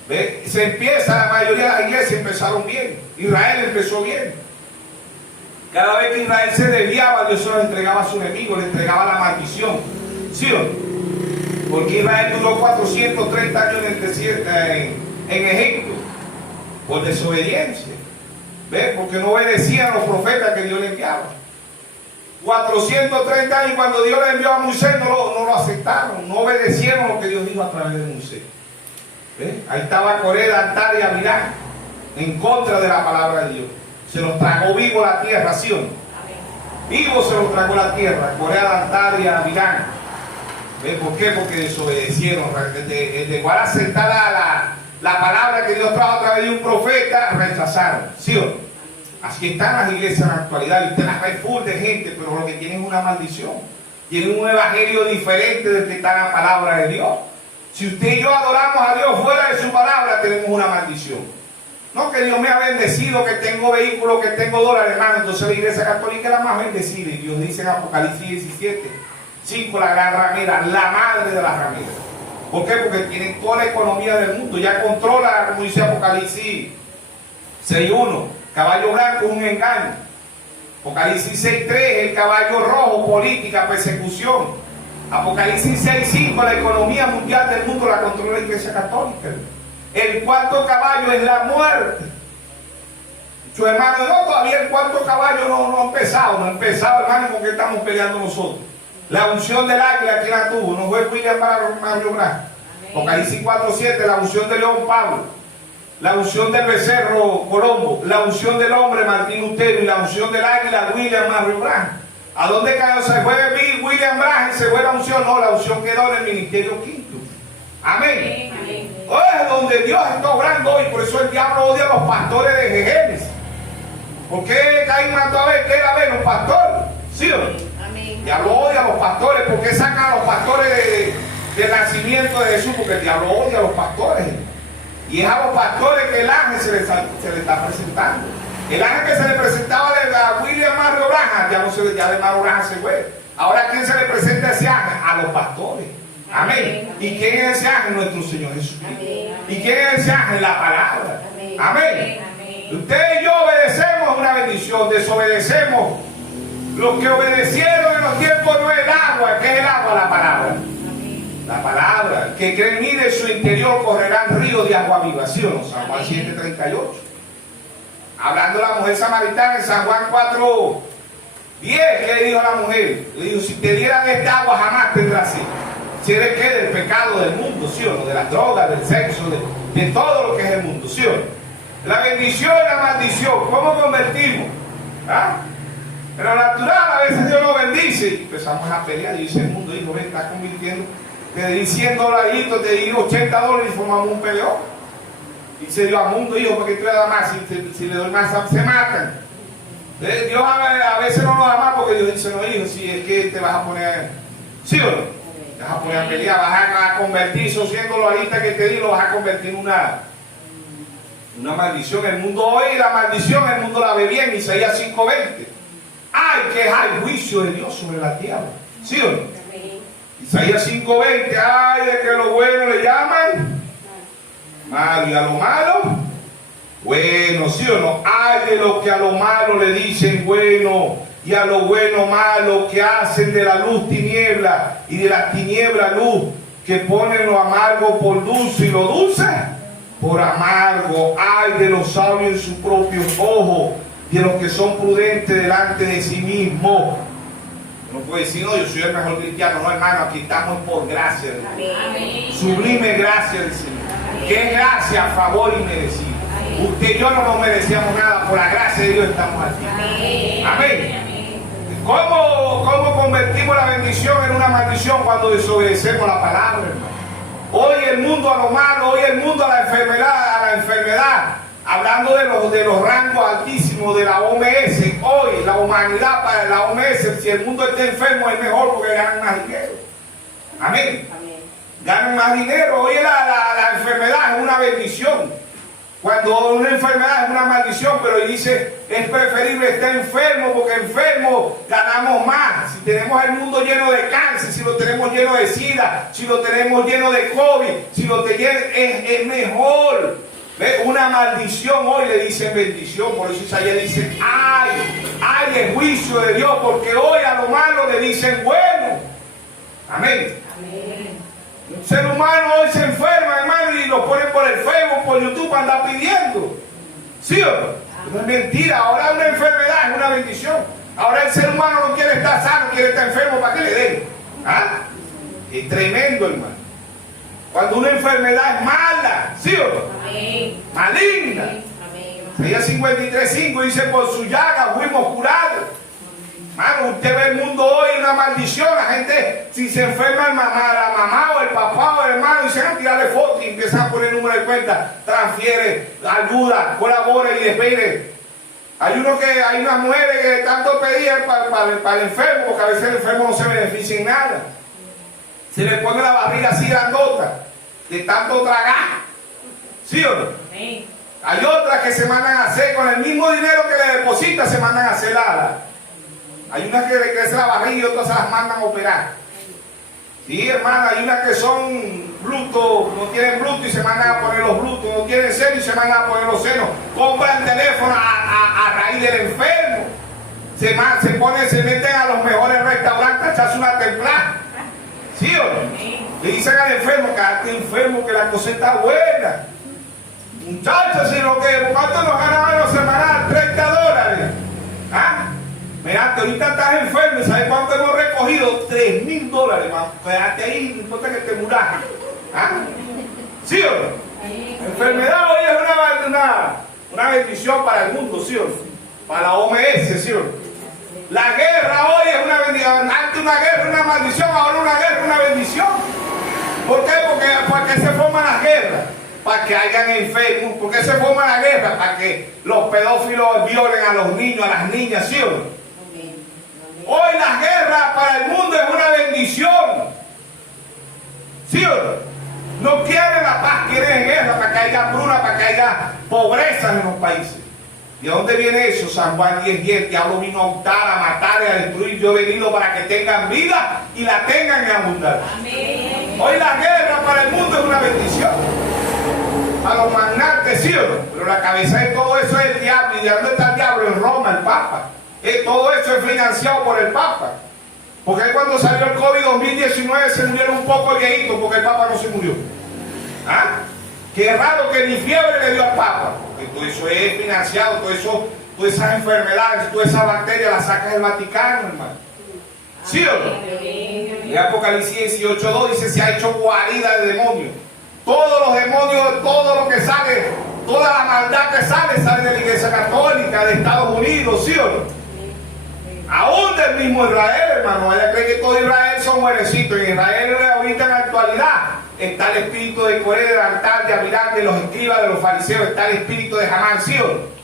¿Ves? Se empieza, la mayoría de las iglesias empezaron bien. Israel empezó bien. Cada vez que Israel se desviaba, Dios se lo entregaba a su enemigo, le entregaba la maldición. ¿Sí o no? Porque Israel duró 430 años en el desierto, en Egipto, por desobediencia. ¿Ves? Porque no obedecían a los profetas que Dios le enviaba. 430 años, cuando Dios le envió a Moisés, no lo aceptaron, no obedecieron lo que Dios dijo a través de Moisés. ¿Ves? Ahí estaba Coré, Dantar y Abirán, en contra de la palabra de Dios. Se los tragó vivo la tierra, ¿sí o no? Vivo se los tragó la tierra, Coré, Dantar y Abirán. ¿Ves? ¿Por qué? Porque desobedecieron. De igual aceptar la palabra que Dios trajo a través de un profeta, rechazaron, ¿sí o no? Así están las iglesias en la actualidad, y usted las ve full de gente, pero lo que tienen es una maldición. Tienen un evangelio diferente del que está en la palabra de Dios. Si usted y yo adoramos a Dios fuera de su palabra, tenemos una maldición. No que Dios me ha bendecido, que tengo vehículos, que tengo dólares, hermano. Entonces la iglesia católica es la más bendecida. Y Dios dice en Apocalipsis 17, 5, la gran ramera, la madre de las rameras. ¿Por qué? Porque tienen toda la economía del mundo. Ya controla, como dice Apocalipsis 6.1, caballo blanco es un engaño. Apocalipsis 6.3, el caballo rojo, política, persecución. Apocalipsis 6.5, la economía mundial del mundo la controla la iglesia católica. El cuarto caballo es la muerte. Su hermano, no, todavía el cuarto caballo no ha empezado, hermano, porque estamos peleando nosotros. La unción del águila, ¿quién la tuvo? No fue William Mario Branham. Apocalipsis 4.7, la unción de León Pablo. La unción del becerro Colombo. La unción del hombre Martín Lutero. Y la unción del águila William Mario Branham. ¿A dónde cayó? ¿Se fue William Branham? ¿Se fue la unción? No, la unción quedó en el ministerio quinto. Amén. Hoy es donde Dios está obrando hoy. Por eso el diablo odia a los pastores de Jejenes. ¿Por qué Caín mató a Abel? ¿Qué era Abel? Los pastores. ¿Sí o no? El diablo odia a los pastores. ¿Por qué sacan a los pastores del nacimiento de Jesús? Porque el diablo odia a los pastores. Y es a los pastores que el ángel se le está presentando. El ángel que se le presentaba a William Mario Branham, ya de Mario Branham se fue. Ahora, ¿quién se le presenta a ese ángel? A los pastores. Amén. ¿Y quién es ese ángel? Nuestro Señor Jesucristo. ¿Y quién es ese ángel? La palabra. Amén. Usted y yo obedecemos una bendición, desobedecemos. Los que obedecieron en los tiempos no es el agua. ¿Qué es el agua? La palabra. La palabra. El que cree en mí, de su interior correrán ríos de agua viva. ¿Sí o no? San Juan 7:38. Hablando de la mujer samaritana en San Juan 4:10, ¿qué le dijo a la mujer? Le dijo, si te dieran esta agua jamás tendrás sed. Si eres que del pecado del mundo, ¿sí o no? De las drogas, del sexo, de todo lo que es el mundo, ¿sí o no? La bendición y la maldición, ¿cómo convertimos? ¿Ah? En lo natural, a veces Dios nos bendice y empezamos a pelear. Y dice el mundo, hijo, ven, estás convirtiendo, te di $100, te di $80 y formamos un peleón. Dice Dios al mundo, hijo, porque tú le das más, si le doy más, se matan. Dios a veces no nos da más porque Dios dice, no, hijo, si es que te vas a poner, ¿sí o no? Te vas a poner a pelear, vas a convertir esos $100 que te di, lo vas a convertir en una maldición. El mundo hoy, la maldición, el mundo la ve bien. Isaías 5:20. ¡Ay, que hay juicio de Dios sobre la tierra! ¿Sí o no? Isaías 5:20. ¡Ay, de que lo bueno le llaman malo y a lo malo bueno! ¿Sí o no? ¡Ay de lo que a lo malo le dicen bueno y a lo bueno malo, que hacen de la luz tiniebla y de la tiniebla luz, que ponen lo amargo por dulce y lo dulce por amargo! ¡Ay de los sabios en sus propios ojos y de los que son prudentes delante de sí mismos! No puede decir, no, yo soy el mejor cristiano. No, hermano, aquí estamos por gracia. Amén. Sublime gracia del Señor. Amén. Qué gracia, favor y merecido. Amén. Usted y yo no nos merecíamos nada. Por la gracia de Dios estamos aquí. Amén. Amén. ¿Cómo convertimos la bendición en una maldición? Cuando desobedecemos la palabra, hermano. Hoy el mundo a lo malo, hoy el mundo a la enfermedad, hablando de los rangos altísimos de la OMS. Hoy la humanidad, para la OMS, si el mundo está enfermo es mejor porque ganan más dinero. Amén. Ganan más dinero. Hoy la enfermedad es una bendición. Cuando una enfermedad es una maldición, pero dice, es preferible estar enfermo, porque enfermo ganamos más. Si tenemos el mundo lleno de cáncer, si lo tenemos lleno de sida, si lo tenemos lleno de COVID, si lo tenemos, es mejor. ¿Ve? Una maldición hoy le dicen bendición. Por eso Isaías dice, ay el juicio de Dios, porque hoy a lo malo le dicen bueno. Amén. Amén. Un ser humano hoy se enferma, hermano, y lo ponen por el Facebook, por YouTube, anda pidiendo. ¿Sí o no? No es mentira. Ahora una enfermedad es una bendición. Ahora el ser humano no quiere estar sano, quiere estar enfermo para que le den. ¿Ah? Es tremendo, hermano. Cuando una enfermedad es mala, ¿sí o no? Amén. Maligna. Isaías 53:5 dice, por su llaga fuimos curados. Hermano, usted ve el mundo hoy una maldición. La gente, si se enferma la mamá o el papá o el hermano, dicen a tirarle fotos y empiezan a poner número de cuenta, transfiere, ayuda, colabora y despide. Hay unas mujeres que tanto pedían para el enfermo, porque a veces el enfermo no se beneficia en nada. Se le pone la barriga así grandota, de tanto tragar. ¿Sí o no? Sí. Hay otras que se mandan a hacer, con el mismo dinero que le deposita, se mandan a hacer la. Hay unas que le crece la barriga y otras se las mandan a operar. Sí, hermano, hay unas que son brutos, no tienen brutos y se mandan a poner los brutos, no tienen senos y se mandan a poner los senos. Compran teléfono a raíz del enfermo. Se meten a los mejores restaurantes a echarse una templada. ¿Sí o no? Le dicen al enfermo, quédate enfermo, que la cosa está buena. Muchachos, si lo que, ¿cuánto nos ganaban los semanales? $30. ¿Ah? Mira, que ahorita estás enfermo, ¿sabes cuánto hemos recogido? $3,000, hermano. Quédate ahí, no importa que te muras. ¿Ah? ¿Sí o no? La enfermedad hoy es una bendición para el mundo, ¿sí o no? Para la OMS, ¿sí o no? La guerra hoy es una bendición. Antes una guerra era una maldición, ahora una guerra es una bendición. ¿Por qué? Porque se forman las guerras. Para que hayan enfermos. ¿Por qué se forma la guerra? Para que los pedófilos violen a los niños, a las niñas, ¿sí o no? Hoy la guerra para el mundo es una bendición. ¿Sí o no? No quieren la paz, quieren guerra, para que haya hambruna, para que haya pobreza en los países. ¿Y a dónde viene eso? San Juan 10:10, el diablo vino a hurtar, a matar y a destruir. Yo he venido para que tengan vida y la tengan en abundancia. Amén. Hoy la guerra para el mundo es una bendición. A los magnates, ¿sí o no? Pero la cabeza de todo eso es el diablo. ¿Y de dónde está el diablo? En Roma, el Papa. Todo eso es financiado por el Papa. Porque cuando salió el COVID 2019 se murieron un poco viejitos porque el Papa no se murió. ¿Ah? Qué raro que ni fiebre le dio al Papa. Porque todo eso es financiado, todas esas enfermedades, todas esas bacterias las sacas del Vaticano, hermano. ¿Sí o no? En Apocalipsis 18:2 dice, se ha hecho guarida de demonios. Todos los demonios, todo lo que sale, toda la maldad que sale de la Iglesia Católica, de Estados Unidos, ¿sí o no? Aún del mismo Israel, hermano. Vaya, cree que todo Israel son buenecitos. En Israel ahorita en la actualidad está el espíritu de Coré, del altar, de Abirán, de los escribas, de los fariseos. Está el espíritu de Hamán, ¿sí o no?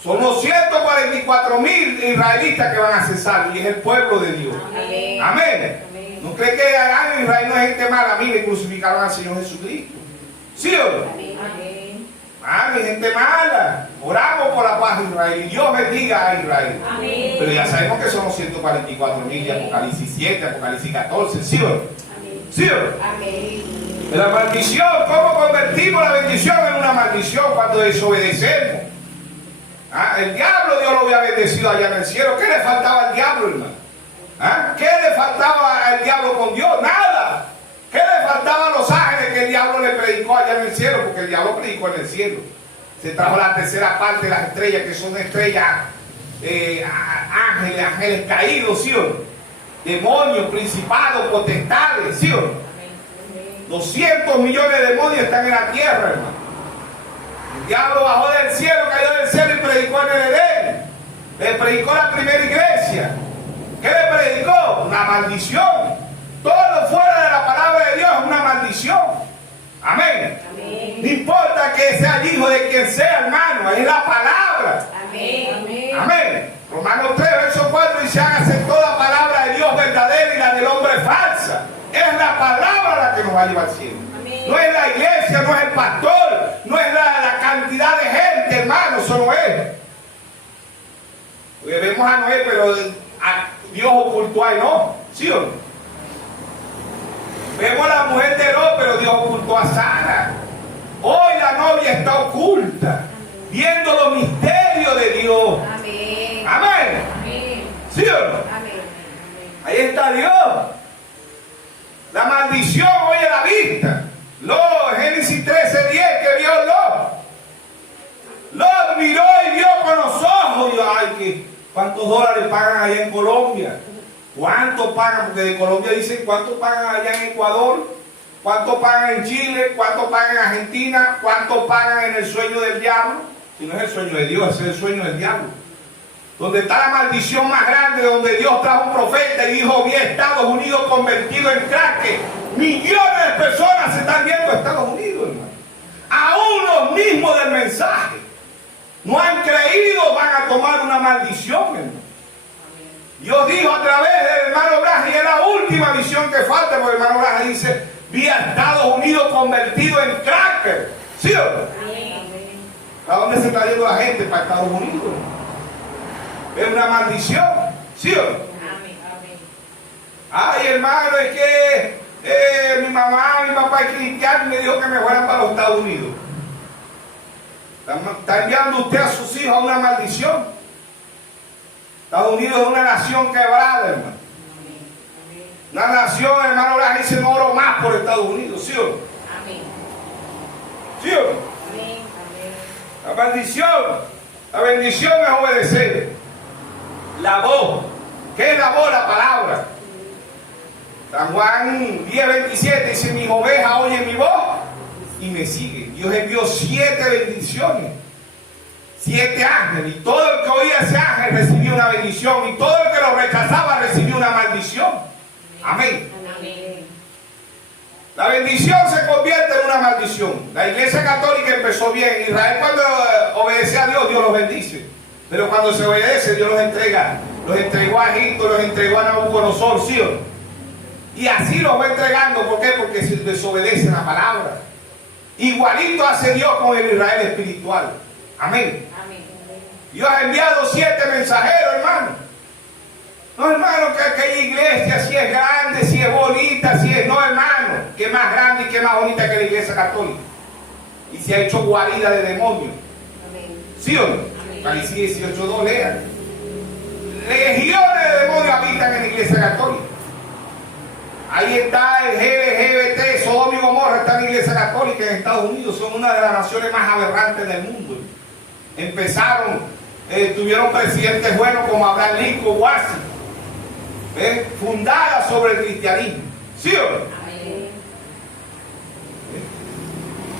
Son los 144,000 israelitas que van a ser salvos y es el pueblo de Dios. Amén. Amén. ¿No cree que en Israel no hay gente mala? Mire, crucificaron al Señor Jesucristo. ¿Sí o no? Amén. Mi gente mala. Oramos por la paz de Israel y Dios bendiga a Israel. Amén. Pero ya sabemos que son los 144,000 de Apocalipsis 7, Apocalipsis 14. ¿Sí o no? Amén. ¿Sí o no? Amén. La maldición, ¿cómo convertimos la bendición en una maldición cuando desobedecemos? El diablo Dios lo había bendecido allá en el cielo. ¿Qué le faltaba al diablo, hermano? ¿Qué le faltaba al diablo con Dios? Nada. ¿Qué le faltaba a los ángeles que el diablo le predicó allá en el cielo? Porque el diablo predicó en el cielo. Se trajo la tercera parte de las estrellas, que son estrellas, ángeles caídos, ¿sí o no? Demonios, principados, potestades, ¿sí o no? 200 millones de demonios están en la tierra, hermano. El diablo bajó del cielo, cayó del cielo y predicó en el Edén. Le predicó la primera iglesia. ¿Qué le predicó? Una maldición. Todo fuera de la palabra de Dios es una maldición. Amén. Amén. No importa que sea el hijo de quien sea, hermano, es la palabra. Amén. Amén. Romanos 3, verso 4 dice, hágase toda palabra de Dios verdadera y la del hombre falsa. Es la palabra la que nos va a llevar al cielo. Amén. No es la iglesia, no es el pastor, no es la cantidad de gente, hermano, eso no es. Porque vemos a Noé, pero a Dios ocultó a no, ¿sí o no? Vemos a la mujer de Lot, pero Dios ocultó a Sara. Hoy la novia está oculta, viendo los misterios de Dios. Amén. Amén. Amén. ¿Sí o no? Amén. Ahí está Dios. La maldición hoy a la vista. Génesis 13:10 que vio Lot. Lot miró y vio con los ojos. Y yo, ay, ¿cuántos dólares pagan allá en Colombia? ¿Cuánto pagan? Porque de Colombia dicen cuánto pagan allá en Ecuador, cuánto pagan en Chile, cuánto pagan en Argentina, cuánto pagan en el sueño del diablo. Si no es el sueño de Dios, es el sueño del diablo. Donde está la maldición más grande, donde Dios trajo un profeta y dijo, vi Estados Unidos convertido en crack. Millones de personas se están viendo a Estados Unidos, hermano. Aún los mismos del mensaje no han creído, van a tomar una maldición, hermano. Dios dijo a través del hermano Braje, y es la última visión que falta, porque el hermano Braje dice, vi a Estados Unidos convertido en cracker. ¿Sí o no? ¿A dónde se está yendo la gente? Para Estados Unidos. Es una maldición. ¿Sí o no? Ay, hermano, es que mi papá es cristiano y me dijo que me fueran para los Estados Unidos. Está enviando usted a sus hijos a una maldición. Estados Unidos es una nación quebrada, hermano. Una nación, hermano, la gente no oro más por Estados Unidos, ¿sí o no? Amén. ¿Sí o no? Amén. La bendición es obedecer. La voz. ¿Qué es la voz? La palabra. San Juan 10:27 dice, mis ovejas oyen mi voz y me siguen. Dios envió 7 bendiciones. 7 ángeles, y todo el que oía ese ángel recibió una bendición, y todo el que lo rechazaba recibió una maldición. Amén. Amén. La bendición se convierte en una maldición. La Iglesia Católica empezó bien. Israel, cuando obedece a Dios, Dios los bendice. Pero cuando se obedece, Dios los entrega. Los entregó a Egipto, los entregó a Nabucodonosor, ¿sí o no? Y así los va entregando. ¿Por qué? Porque se desobedece la palabra. Igualito hace Dios con el Israel espiritual. Amén. Dios ha enviado 7 mensajeros, hermano. No, hermano, que aquella iglesia si es grande, si es bonita, si es... No, hermano, que más grande y que más bonita que la iglesia católica. Y se ha hecho guarida de demonios. ¿Sí o no? Apocalipsis 18:2, lean. Legiones de demonios habitan en la iglesia católica. Ahí está el LGBT, Sodoma y Gomorra está en la iglesia católica en Estados Unidos. Son una de las naciones más aberrantes del mundo. Tuvieron presidentes buenos como Abraham Lincoln, Washington, fundadas sobre el cristianismo. ¿Sí o no?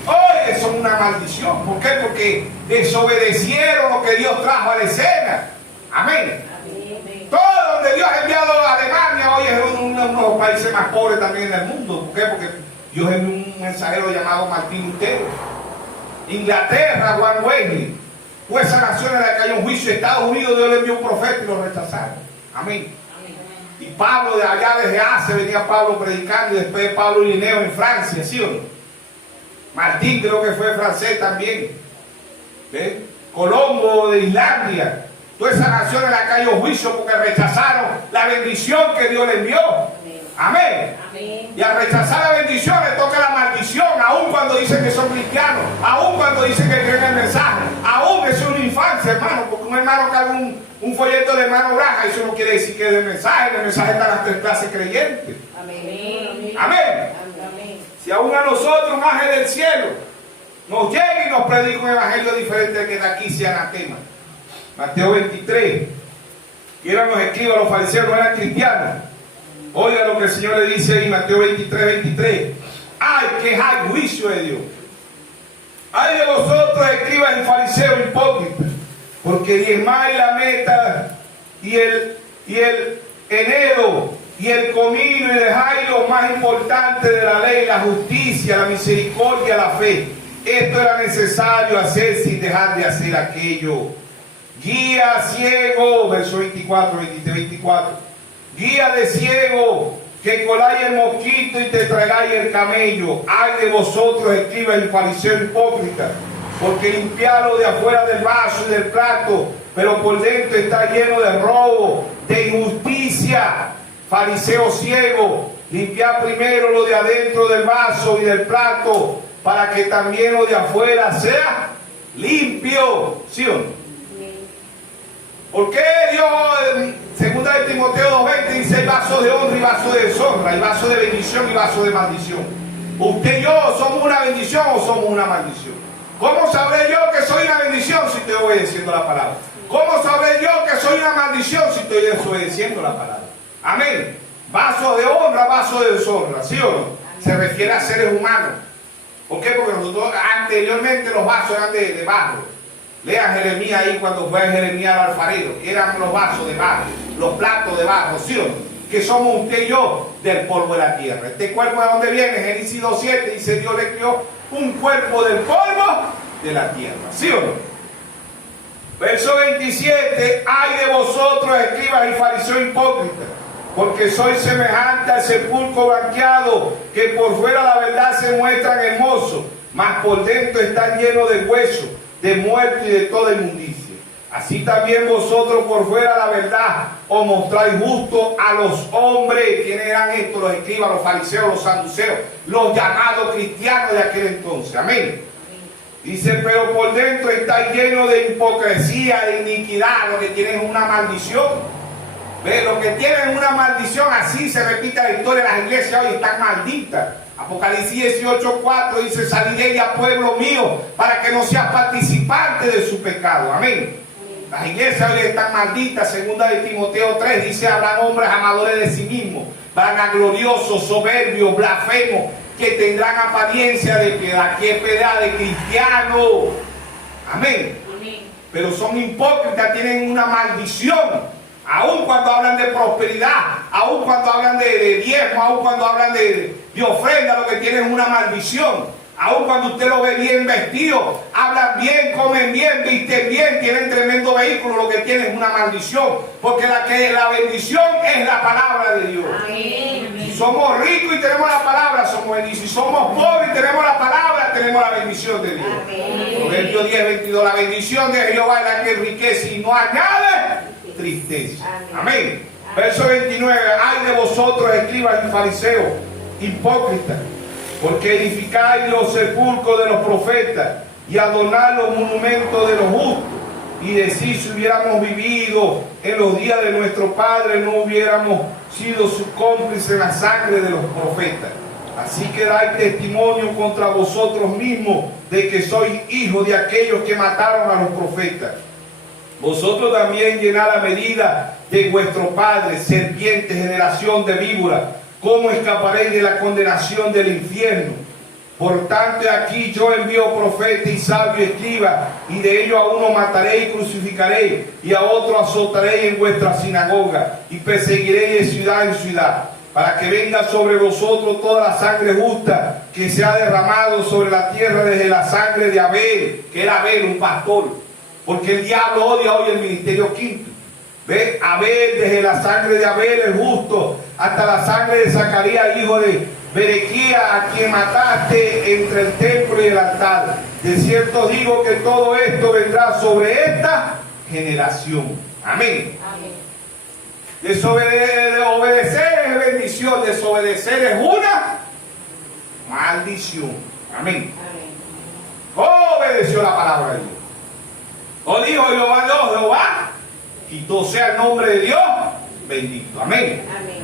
Hoy son una maldición. ¿Por qué? Porque desobedecieron lo que Dios trajo a la escena. Amén. Todo donde Dios ha enviado a Alemania hoy es uno de los países más pobres también en el mundo. ¿Por qué? Porque Dios envió un mensajero llamado Martín Lutero. Inglaterra, Juan Wesley. Pues esa nación en la que cayó un juicio. Estados Unidos, Dios le envió un profeta y lo rechazaron. Amén. Y Pablo de allá desde Asia venía Pablo predicando, y después Pablo Irineo en Francia, ¿sí o no? Martín creo que fue francés también. ¿Ven? Colombo de Islandia. Toda esa nación en la que cayó juicio porque rechazaron la bendición que Dios le envió. Amén. Amén. Y al rechazar la bendición le toca la maldición, aun cuando dicen que son cristianos, aun cuando dicen que creen el mensaje, aun es una infancia, hermano, porque un hermano carga un folleto de hermano Braja, eso no quiere decir que es del mensaje, en el mensaje están las 3 clases creyentes. Amén. Amén. Amén. Si aún a nosotros, un ángel del cielo, nos llega y nos predica un evangelio diferente del que de aquí sea anatema. Mateo 23, que eran los escribas, los fariseos, no eran cristianos. Oiga lo que el Señor le dice en Mateo 23. ¡Ay, que hay juicio de Dios! ¡Ay de vosotros, escribas y fariseos hipócritas! Porque diezmáis la meta y el enero y el comino, y dejáis lo más importante de la ley, la justicia, la misericordia, la fe. Esto era necesario hacer sin dejar de hacer aquello. Guía ciego, verso 24, 24. Guía de ciego, que coláis el mosquito y te tragáis el camello. Ay de vosotros, escribas y fariseos hipócritas, porque limpiarlo de afuera del vaso y del plato, pero por dentro está lleno de robo, de injusticia. Fariseo ciego, limpiar primero lo de adentro del vaso y del plato, para que también lo de afuera sea limpio. ¿Sí o no? ¿Por qué Dios, segunda de Timoteo 2:20, dice hay vaso de honra y vaso de deshonra, hay vaso de bendición y vaso de maldición? ¿Usted y yo somos una bendición o somos una maldición? ¿Cómo sabré yo que soy una bendición si estoy obedeciendo la palabra? ¿Cómo sabré yo que soy una maldición si estoy desobedeciendo la palabra? Amén. Vaso de honra, vaso de deshonra, ¿sí o no? Se refiere a seres humanos. ¿Por qué? Porque nosotros anteriormente los vasos eran de barro. Lean Jeremías ahí cuando fue Jeremías al alfarero. Eran los vasos de barro, los platos de barro, ¿sí o no? Que somos usted y yo del polvo de la tierra. Este cuerpo de dónde viene, Génesis 2:7, dice Dios le creó un cuerpo del polvo de la tierra, ¿sí o no? Verso 27, ay de vosotros, escribas y fariseos hipócritas, porque sois semejante al sepulcro blanqueado, que por fuera la verdad se muestran hermosos, mas por dentro están llenos de huesos, de muerte y de toda inmundicia. Así también vosotros por fuera la verdad os mostráis justo a los hombres. ¿Quiénes eran estos? Los escribas, los fariseos, los saduceos, los llamados cristianos de aquel entonces. Amén. Dice, pero por dentro está lleno de hipocresía, de iniquidad. Lo que tienen es una maldición. ¿Ve? Lo que tienen es una maldición. Así se repite la historia de las iglesias hoy, están malditas. Apocalipsis 18:4 dice, salid de ella, pueblo mío, para que no seas participante de su pecado. Amén. Las iglesias hoy están malditas. Segunda de Timoteo 3 dice, habrán hombres amadores de sí mismos, vanagloriosos, soberbios, blasfemos, que tendrán apariencia de piedad. ¿Qué piedad? De cristiano. Amén. Pero son hipócritas, tienen una maldición. Aun cuando hablan de prosperidad, aun cuando hablan de diezmo, aun cuando hablan de ofrenda, lo que tienen es una maldición. Aun cuando usted lo ve bien vestido, hablan bien, comen bien, visten bien, tienen tremendo vehículo, lo que tienen es una maldición. Porque la bendición es la palabra de Dios. Amén. Si somos ricos y tenemos la palabra, somos benditos. Si somos pobres y tenemos la palabra, tenemos la bendición de Dios. Proverbios 10:22, la bendición de Jehová es la que enriquece y no añade tristeza. Amén. Verso 29, ay de vosotros, escribas y fariseos, hipócritas, porque edificáis los sepulcros de los profetas y adornáis los monumentos de los justos, y decís, si hubiéramos vivido en los días de nuestro Padre, no hubiéramos sido sus cómplices en la sangre de los profetas. Así que dais testimonio contra vosotros mismos de que sois hijos de aquellos que mataron a los profetas. Vosotros también llenad la medida de vuestro padre, serpiente, generación de víboras. ¿Cómo escaparéis de la condenación del infierno? Por tanto, aquí yo envío profeta y sabio escriba, y de ellos a uno mataréis y crucificaréis, y a otro azotaréis en vuestra sinagoga, y perseguiréis de ciudad en ciudad, para que venga sobre vosotros toda la sangre justa que se ha derramado sobre la tierra desde la sangre de Abel, que era Abel, un pastor. Porque el diablo odia hoy el ministerio quinto. ¿Ve? Abel, desde la sangre de Abel el justo, hasta la sangre de Zacarías, hijo de Berequía, a quien mataste entre el templo y el altar. De cierto digo que todo esto vendrá sobre esta generación. Amén. Amén. Obedecer es bendición, desobedecer es una maldición. Amén. Amén. Obedeció la palabra de Dios. O dijo Jehová Dios, Jehová, y todo sea el nombre de Dios bendito. Amén. Amén.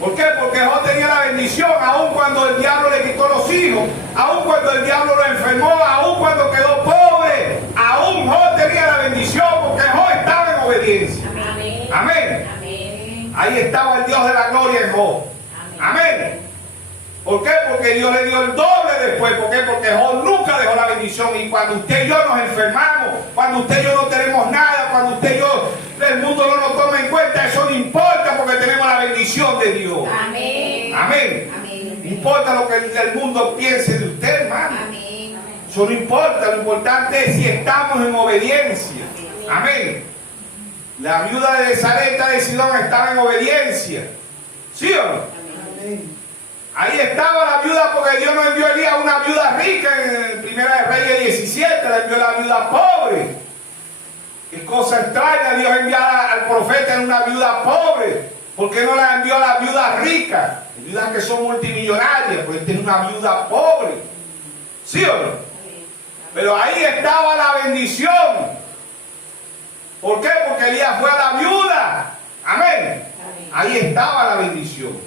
¿Por qué? Porque Job tenía la bendición, aun cuando el diablo le quitó los hijos, aun cuando el diablo lo enfermó, aun cuando quedó pobre, aún Job tenía la bendición porque Job estaba en obediencia. Amén. Amén. Amén. Ahí estaba el Dios de la gloria en Job. Amén. Amén. ¿Por qué? Porque Dios le dio el doble después. ¿Por qué? Porque Job nunca dejó la bendición. Y cuando usted y yo nos enfermamos, cuando usted y yo no tenemos nada, cuando usted y yo, el mundo no nos toma en cuenta, eso no importa porque tenemos la bendición de Dios. Amén. Amén. Amén. No importa lo que el mundo piense de usted, hermano. Amén. Eso no importa. Lo importante es si estamos en obediencia. Amén. La viuda de Sarepta de Sidón estaba en obediencia. ¿Sí o no? Amén. Ahí estaba la viuda, porque Dios no envió a Elías a una viuda rica en Primera de Reyes 17, le envió a la viuda pobre. Qué cosa extraña, Dios enviara al profeta en una viuda pobre. ¿Por qué no la envió a la viuda rica? Viudas que son multimillonarias, pues esta es una viuda pobre. ¿Sí o no? Pero ahí estaba la bendición. ¿Por qué? Porque Elías fue a la viuda. Amén. Ahí estaba la bendición.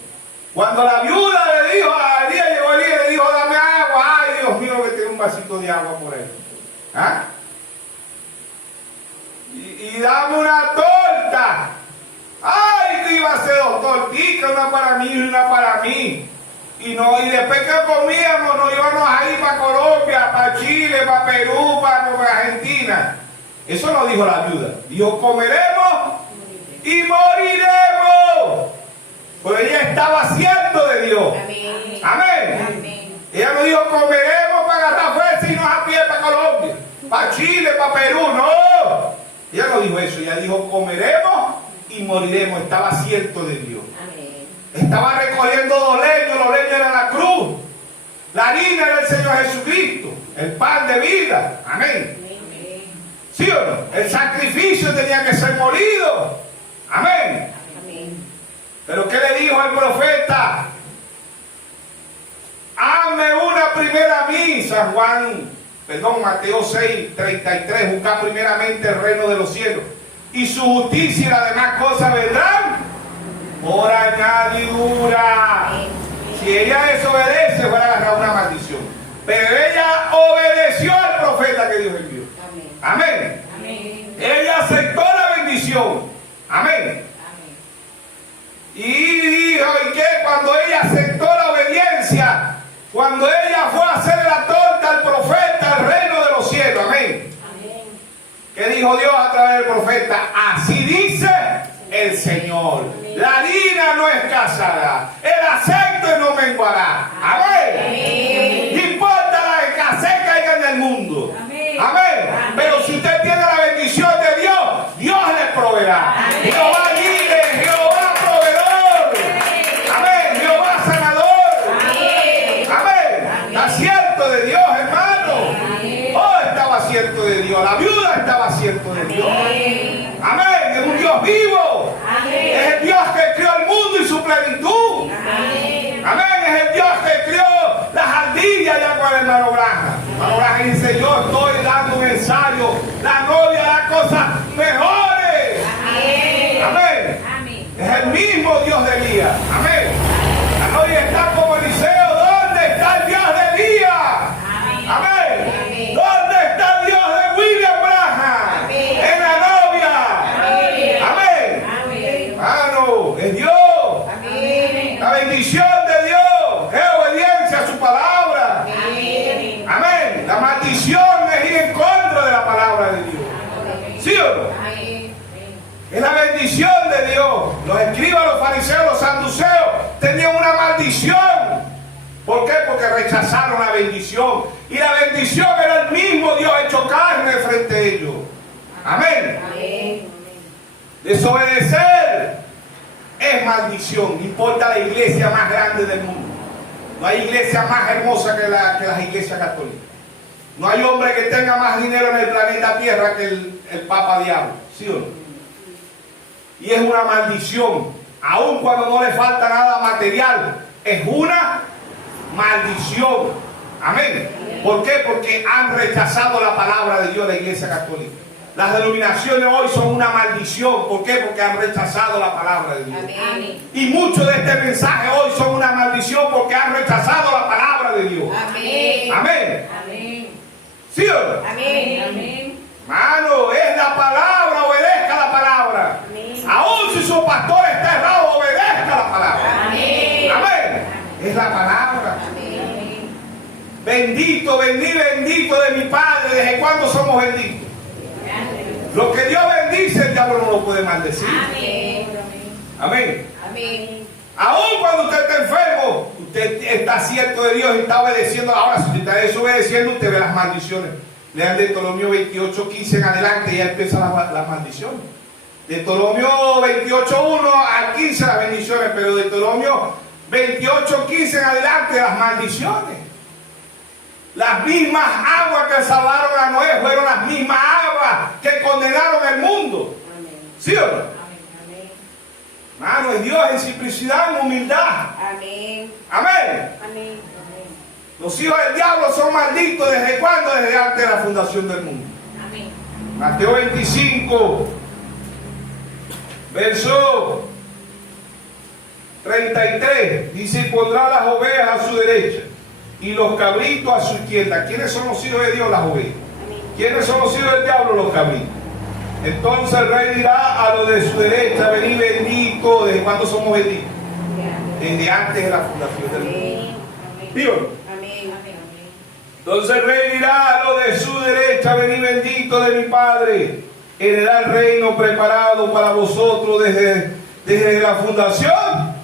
Cuando la viuda le dijo a Elías, llegó Elías y le dijo, dame agua. Ay, Dios mío, que tiene un vasito de agua por ahí. ¿Ah? Y dame una torta. Ay, que iba a ser 2 tortitas, una para mí y una para mí. Y después que comíamos, nos íbamos a ir para Colombia, para Chile, para Perú, para Argentina. Eso no dijo la viuda. Dijo, comeremos y moriremos. Pues ella estaba haciendo de Dios. Amén. Amén. Amén. Ella no dijo, comeremos para agarrar fuerza y irnos a pie para Colombia, para Chile, para Perú. No. Ella no dijo eso. Ella dijo, comeremos y moriremos. Estaba cierto de Dios. Amén. Estaba recogiendo 2 leños. Los leños eran la cruz. La harina era el Señor Jesucristo. El pan de vida. Amén. ¿Sí o no? El sacrificio tenía que ser molido. Amén. Amén. Pero ¿qué le dijo al profeta? Hazme una primera misa, Mateo 6, 33. Busca primeramente el reino de los cielos y su justicia y las demás cosas vendrán por añadidura. Si ella desobedece, va a agarrar una maldición. Pero ella obedeció al profeta que Dios envió. Amén. Amén. Ella aceptó la bendición. Amén. Amén. Y dijo, ¿y qué? Cuando ella aceptó la obediencia, cuando ella fue a hacer la torta al profeta, al reino de los cielos. Amén. Amén. ¿Qué dijo Dios a través del profeta? Así dice el Señor. Amén. La harina no escaseará, el aceite no menguará. Amén. Amén. No importa la escasez que haya en el mundo. Amén. Amén. Amén. Pero si usted tiene la bendición de Dios, Dios le proveerá. Amén. Jehová líder, Jehová proveedor. Amén. Jehová sanador. Amén. Amén. Está cierto de Dios, hermano. Amén. Oh, estaba cierto de Dios. La viuda estaba cierto de Dios. Amén. Amén. Es un Dios vivo. Amén. Es el Dios que creó el mundo y su plenitud. Amén. Amén. Es el Dios que creó las ardillas allá con el hermano Braja. Hermano Braja dice, yo estoy dando un ensayo. La novia da cosas mejores. Amén. Amén. Amén. Es el mismo Dios de Elías. Amén. La novia está como Eliseo. ¿Dónde está el Dios de Elías? Amén. Amén. ¿Dónde está el Dios de William Braja? Amén. En la novia. Amén. Amén. Hermano, es Dios. Amén. La bendición de Dios es obediencia a su palabra. Amén. Amén. La maldición es ir en contra de la palabra de Dios. ¿Sí o no? Amén. Es la bendición de Dios. Los escribas, los fariseos, los saduceos tenían una maldición. ¿Por qué? Porque rechazaron la bendición. Y la bendición era el mismo Dios hecho carne frente a ellos. Amén. Amén. Desobedecer es maldición. No importa la iglesia más grande del mundo. No hay iglesia más hermosa que las iglesias católicas. No hay hombre que tenga más dinero en el planeta Tierra que el Papa Diablo. ¿Sí o no? Y es una maldición. Aun cuando no le falta nada material, es una maldición. Amén. ¿Por qué? Porque han rechazado la palabra de Dios, la iglesia católica. Las denominaciones hoy son una maldición. ¿Por qué? Porque han rechazado la palabra de Dios. Amén. Y muchos de este mensaje hoy son una maldición porque han rechazado la palabra de Dios. Amén. Amén. Amén. ¿Sí o no? Amén. Amén. Hermano, es la palabra, obedezca la palabra. Amén. Aún si su pastor está errado, obedezca la palabra. Amén. Amén. Es la palabra. Amén. Bendito, bendito de mi Padre. ¿Desde cuándo somos benditos? Lo que Dios bendice, el diablo no lo puede maldecir. Amén. Amén. Amén. Aún cuando usted está enfermo, usted está cierto de Dios y está obedeciendo. Ahora, si usted está desobedeciendo, usted ve las maldiciones. Lean Deuteronomio 28:15 en adelante, ya empiezan las maldiciones. Deuteronomio 28:1 al 15 las bendiciones, pero Deuteronomio 28:15 en adelante, las maldiciones. Las mismas aguas que salvaron a Noé fueron las mismas aguas que condenaron el mundo. Amén. ¿Sí o no? Amén. Hermano, es Dios en simplicidad, en humildad. Amén. Amén. Amén. Los hijos del diablo son malditos. ¿Desde cuándo? Desde antes de la fundación del mundo. Amén. Mateo 25, verso 33, dice: y pondrá las ovejas a su derecha y los cabritos a su izquierda. ¿Quiénes son los hijos de Dios? Las ovejas. Amén. ¿Quiénes son los hijos del diablo? Los cabritos. Entonces el rey dirá a los de su derecha: venid bendito. ¿Desde cuándo somos benditos? Desde antes de la fundación del mundo. Amén. ¿Dios? Amén. Entonces el rey dirá a los de su derecha: venid bendito de mi Padre, heredad el reino preparado para vosotros desde la fundación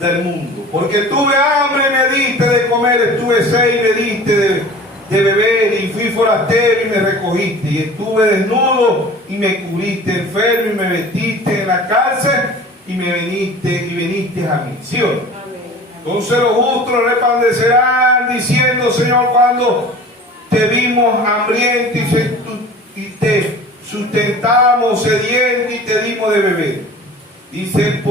del mundo. Porque tuve hambre y me diste de comer, estuve sed y me diste de beber, y fui forastero y me recogiste, y estuve desnudo y me cubriste, enfermo y me vestiste, en la cárcel y viniste a mí. ¿Sí o no? Entonces los justos resplandecerán diciendo: Señor, cuando te vimos hambriento y te sustentamos, sediento y te dimos de beber. Dice: en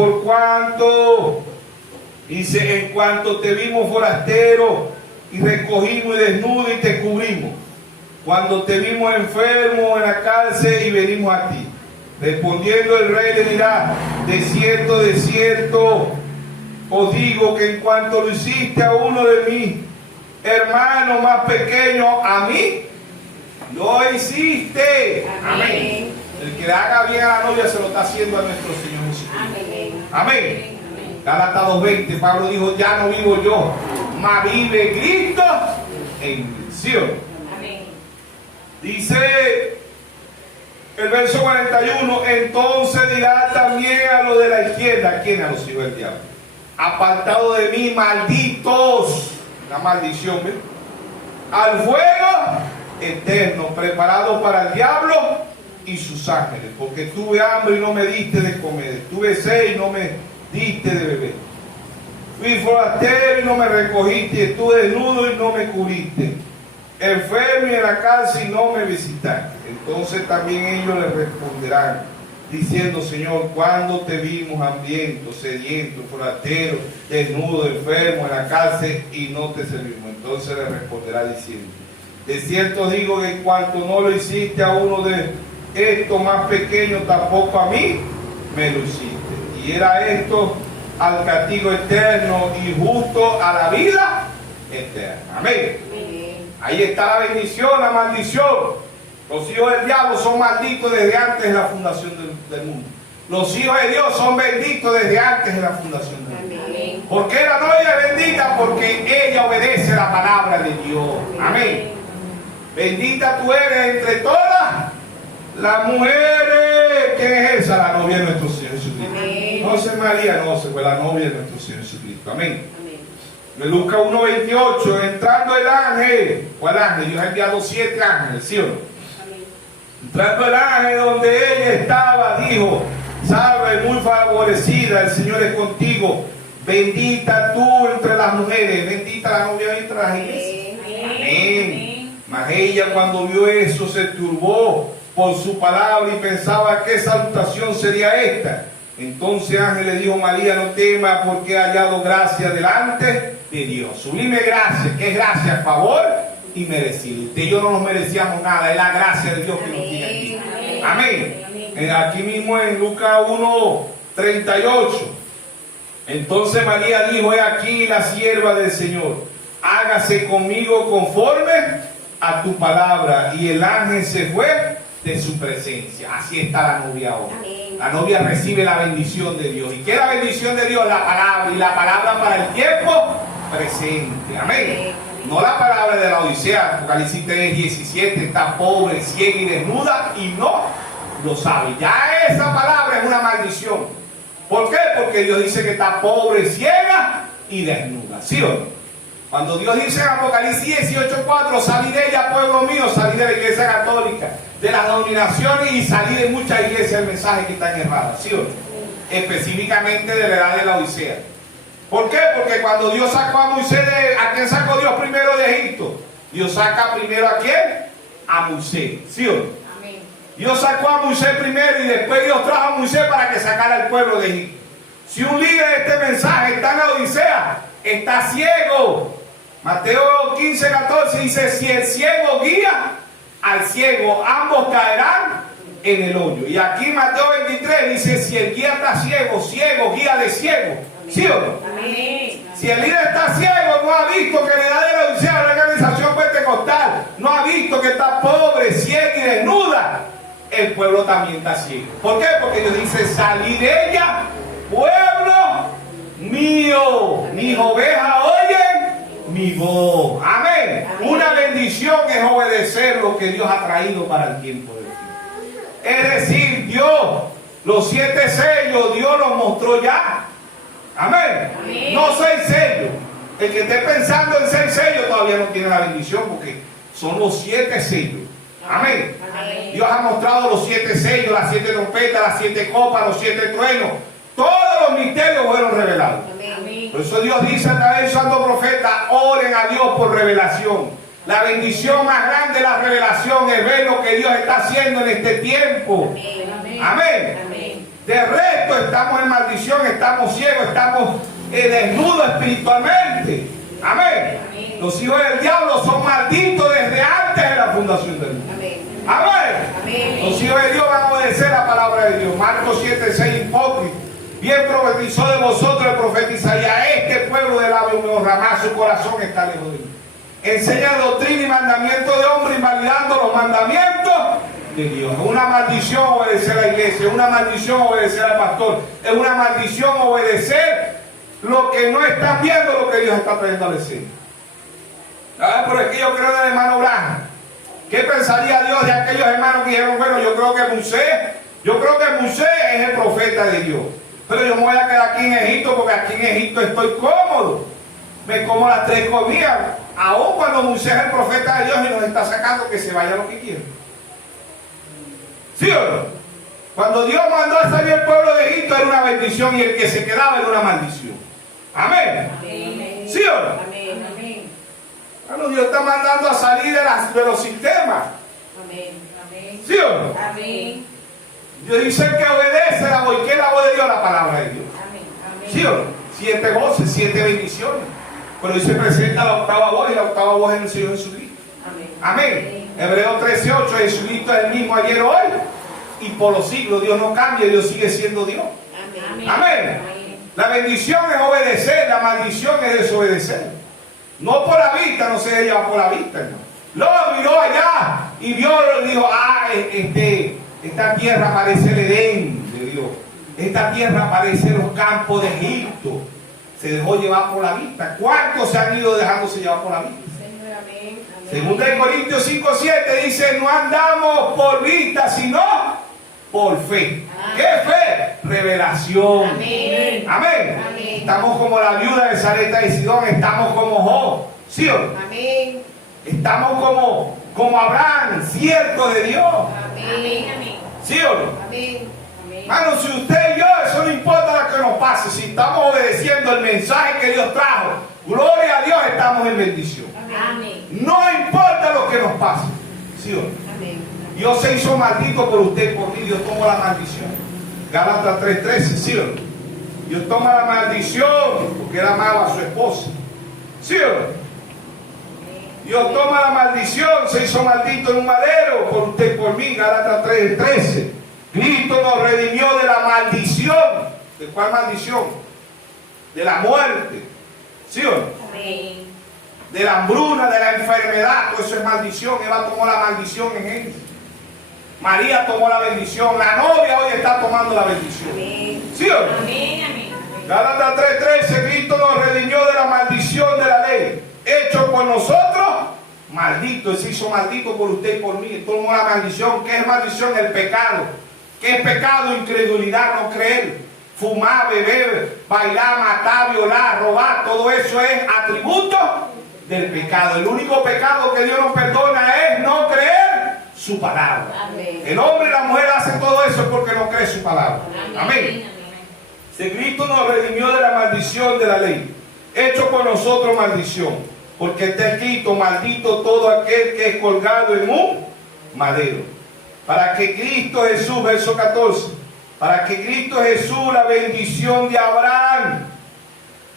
cuanto te vimos forastero y recogimos y desnudo y te cubrimos. Cuando te vimos enfermo en la cárcel y venimos a ti. Respondiendo el rey le dirá: de cierto, os digo que en cuanto lo hiciste a uno de mis hermanos más pequeños, a mí lo hiciste. Amén. El que le haga bien a la novia se lo está haciendo a nuestro Señor Jesucristo. Amén. Gálatas 2:20, Pablo dijo: ya no vivo yo, mas vive Cristo en mí. ¿Sí o no? Amén. Dice el verso 41: entonces dirá también a los de la izquierda. ¿Quién? A los hijos del diablo: apartado de mí, malditos. La maldición, ¿ves? Al fuego eterno, preparado para el diablo y sus ángeles. Porque tuve hambre y no me diste de comer, tuve sed y no me diste de beber, fui forastero y no me recogiste, estuve desnudo y no me cubriste, enfermo y en la cárcel y no me visitaste. Entonces también ellos le responderán diciendo: Señor, ¿cuándo te vimos hambriento, sediento, forastero, desnudo, enfermo, en la cárcel y no te servimos? Entonces le responderá diciendo: de cierto digo que en cuanto no lo hiciste a uno de estos más pequeños, tampoco a mí me lo hiciste. Y era esto al castigo eterno y justo a la vida eterna. Amén. Ahí está la bendición, la maldición. Los hijos del diablo son malditos desde antes de la fundación del mundo. Los hijos de Dios son benditos desde antes de la fundación del mundo. ¿Por qué la novia es bendita? Porque ella obedece la palabra de Dios. Amén. Bendita tú eres entre todas las mujeres. ¿Quién es esa? La novia de nuestro Señor Jesucristo. No es María, no, se fue la novia de nuestro Señor Jesucristo. Amén. En Lucas 1:28, entrando el ángel, o el ángel, Dios ha enviado 7 ángeles, ¿sí o no? Entrando el ángel donde ella estaba, dijo: salve, muy favorecida, el Señor es contigo, bendita tú entre las mujeres, bendita la novia entre las iglesias. Amén. Mas ella, cuando vio eso, se turbó por su palabra y pensaba: ¿qué salutación sería esta? Entonces ángel le dijo: María, no temas, porque he hallado gracia delante de Dios. Sublime gracia, que es gracia, favor y merecido. Usted y yo no nos merecíamos nada, es la gracia de Dios que nos tiene aquí. Amén. Aquí mismo en Lucas 1:38. Entonces María dijo: he aquí la sierva del Señor, hágase conmigo conforme a tu palabra. Y el ángel se fue de su presencia. Así está la novia ahora. La novia recibe la bendición de Dios. ¿Y qué es la bendición de Dios? La palabra. Y la palabra para el tiempo presente. Amén. No la palabra de la Odisea. Apocalipsis 3:17. Está pobre, ciega y desnuda y no lo sabe. Ya esa palabra es una maldición. ¿Por qué? Porque Dios dice que está pobre, ciega y desnuda. ¿Sí o no? Cuando Dios dice en Apocalipsis 18:4, salid de ella, pueblo mío, salid de la iglesia católica, de las denominaciones, y salid de muchas iglesias, el mensaje que están erradas, ¿sí o no? Específicamente de la edad de la Odisea. ¿Por qué? Porque cuando Dios sacó a Moisés ¿a quién sacó Dios primero de Egipto? Dios saca primero ¿a quién? A Moisés, ¿sí o no? Amén. Dios sacó a Moisés primero y después Dios trajo a Moisés para que sacara al pueblo de Egipto. Si un líder de este mensaje está en la Odisea, está ciego. Mateo 15, 14 dice, si el ciego guía al ciego, ambos caerán en el hoyo. Y aquí Mateo 23 dice, si el guía está ciego, ciego, guía de ciego. ¿Sí o no? Amén. Si el líder está ciego, no ha visto que le da de la Odisea, la organización pentecostal, no ha visto que está pobre, ciega y desnuda, el pueblo también está ciego. ¿Por qué? Porque Dios dice, salid de ella, pueblo mío, mis ovejas oyen mi voz. Amén. Amén. Una bendición es obedecer lo que Dios ha traído para el tiempo de fin. Es decir, Dios, los 7 sellos, Dios los mostró ya. Amén. Amén. No 6 sellos. El que esté pensando en 6 sellos todavía no tiene la bendición porque son los 7 sellos. Amén. Amén. Dios ha mostrado los 7 sellos, las 7 trompetas, las 7 copas, los 7 truenos. Todos los misterios fueron revelados. Amén. Por eso Dios dice a través de su santo profeta, oren a Dios por revelación. La bendición más grande de la revelación es ver lo que Dios está haciendo en este tiempo. Amén. Amén. Amén. De resto estamos en maldición, estamos ciegos, estamos desnudos espiritualmente. Amén. Amén. Los hijos del diablo son malditos desde antes de la fundación del mundo. Amén. Amén. Amén. Los hijos de Dios van a obedecer la palabra de Dios. Marcos 7, 6, hipócritas. Bien profetizó de vosotros el profeta Isaías. Este pueblo de labios me honra, mas su corazón está lejos de mí. Enseña doctrina y mandamiento de hombre, invalidando los mandamientos de Dios. Es una maldición obedecer a la iglesia, es una maldición obedecer al pastor, es una maldición obedecer lo que no están viendo, lo que Dios está trayendo al escena. Por aquí yo creo en el hermano Blanco. ¿Qué pensaría Dios de aquellos hermanos que dijeron, bueno, yo creo que Moisés es el profeta de Dios, pero yo me voy a quedar aquí en Egipto porque aquí en Egipto estoy cómodo, me como las 3 comidas, aun cuando Moisés es el profeta de Dios y nos está sacando que se vaya lo que quiera? ¿Sí o no? Cuando Dios mandó a salir el pueblo de Egipto era una bendición y el que se quedaba era una maldición. Amén. Amén. ¿Sí o no? Amén. Amén. Bueno, Dios está mandando a salir de los sistemas. Amén. Amén. ¿Sí o no? Amén. Dios dice que obedece la voz. ¿Qué es la voz de Dios? La palabra de Dios. Amén. Amén. ¿Sí o no? 7 voces, 7 bendiciones. Pero hoy se presenta la octava voz y la octava voz es el Señor Jesucristo. Amén. Amén. Hebreos 13:8, Jesucristo es el mismo ayer, hoy y por los siglos. Dios no cambia, Dios sigue siendo Dios. Amén. Amén. La bendición es obedecer, la maldición es desobedecer. No por la vista, no se lleva por la vista, hermano. Luego miró allá y vio, dijo, esta tierra parece el Edén de Dios. Esta tierra parece los campos de Egipto. Se dejó llevar por la vista. ¿Cuántos se han ido dejándose llevar por la vista? Señor, amén. Amén. Segunda de Corintios 5:7 dice, no andamos por vista, sino por fe. ¿Qué fe? Revelación. Amén. Amén. Amén. Estamos como la viuda de Sarepta de Sidón, estamos como Job, ¿sí o no? Amén. Estamos como Abraham, cierto de Dios, Amén. Amén. ¿sí o no? Amén. Amén. Hermano, si usted y yo, eso no importa lo que nos pase, si estamos obedeciendo el mensaje que Dios trajo, gloria a Dios, estamos en bendición. Amén. No importa lo que nos pase, ¿sí o no? Amén. Dios se hizo maldito por usted y por mí, Dios tomó la maldición. Gálatas 3:13, ¿sí o no? Dios toma la maldición porque él amaba a su esposa, ¿sí o no? Dios toma la maldición, se hizo maldito en un madero por usted y por mí, Gálatas 3:13. Cristo nos redimió de la maldición. ¿De cuál maldición? De la muerte, ¿sí o no? Amén. De la hambruna, de la enfermedad, todo eso es maldición. Eva tomó la maldición en él. María tomó la bendición. La novia hoy está tomando la bendición. Amén. ¿Sí o no? Amén. Amén. Gálatas 3:13, Cristo nos redimió de la maldición de la ley, hecho por nosotros maldito. Él se hizo maldito por usted y por mí. Él tomó la maldición. ¿Qué es maldición? El pecado. ¿Qué es pecado? Incredulidad, no creer. Fumar, beber, bailar, matar, violar, robar, todo eso es atributo del pecado. El único pecado que Dios nos perdona es no creer su palabra. Amén. El hombre y la mujer hacen todo eso porque no cree su palabra. Amén. Amén. Si Cristo nos redimió de la maldición maldición de la ley, hecho por nosotros maldición, porque está escrito: maldito todo aquel que es colgado en un madero. Para que Cristo Jesús, verso 14, para que Cristo Jesús, la bendición de Abraham,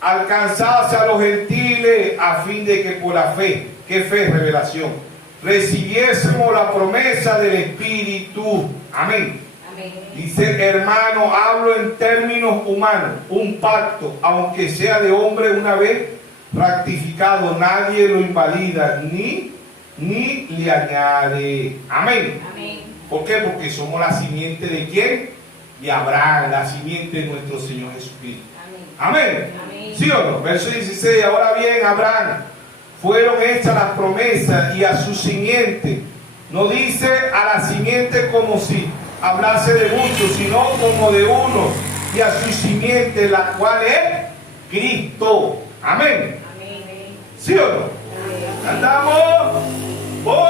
alcanzase a los gentiles, a fin de que por la fe, ¿qué fe? Revelación, recibiésemos la promesa del Espíritu. Amén. Amén. Dice: hermano, hablo en términos humanos, un pacto, aunque sea de hombre una vez ratificado, nadie lo invalida ni le añade. Amén. Amén. ¿Por qué? Porque somos la simiente de ¿quién? De Abraham, la simiente de nuestro Señor Jesucristo. Amén. Amén. Amén. ¿Sí o no? Verso 16. Ahora bien, Abraham, fueron hechas las promesas y a su simiente. No dice a la simiente como si hablase de muchos, sino como de uno, y a su simiente, la cual es Cristo. Amén. Amén. ¿Sí o no? Amén. Andamos por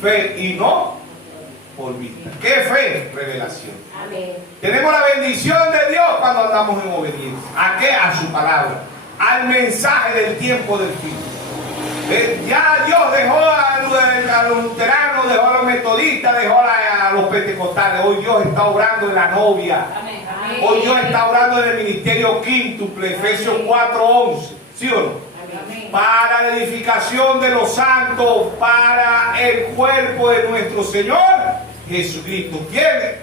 fe y no por vista. ¿Qué fe? Revelación. Amén. Tenemos la bendición de Dios cuando andamos en obediencia. ¿A qué? A su palabra, al mensaje del tiempo del fin. Ya Dios dejó a los luteranos, dejó a los metodistas, dejó a los pentecostales. Hoy Dios está obrando en la novia. Amén. Hoy Dios está obrando en el ministerio quíntuple, Efesios 4:11. ¿Sí o no? Amén. Para la edificación de los santos, para el cuerpo de nuestro Señor Jesucristo. ¿Quién?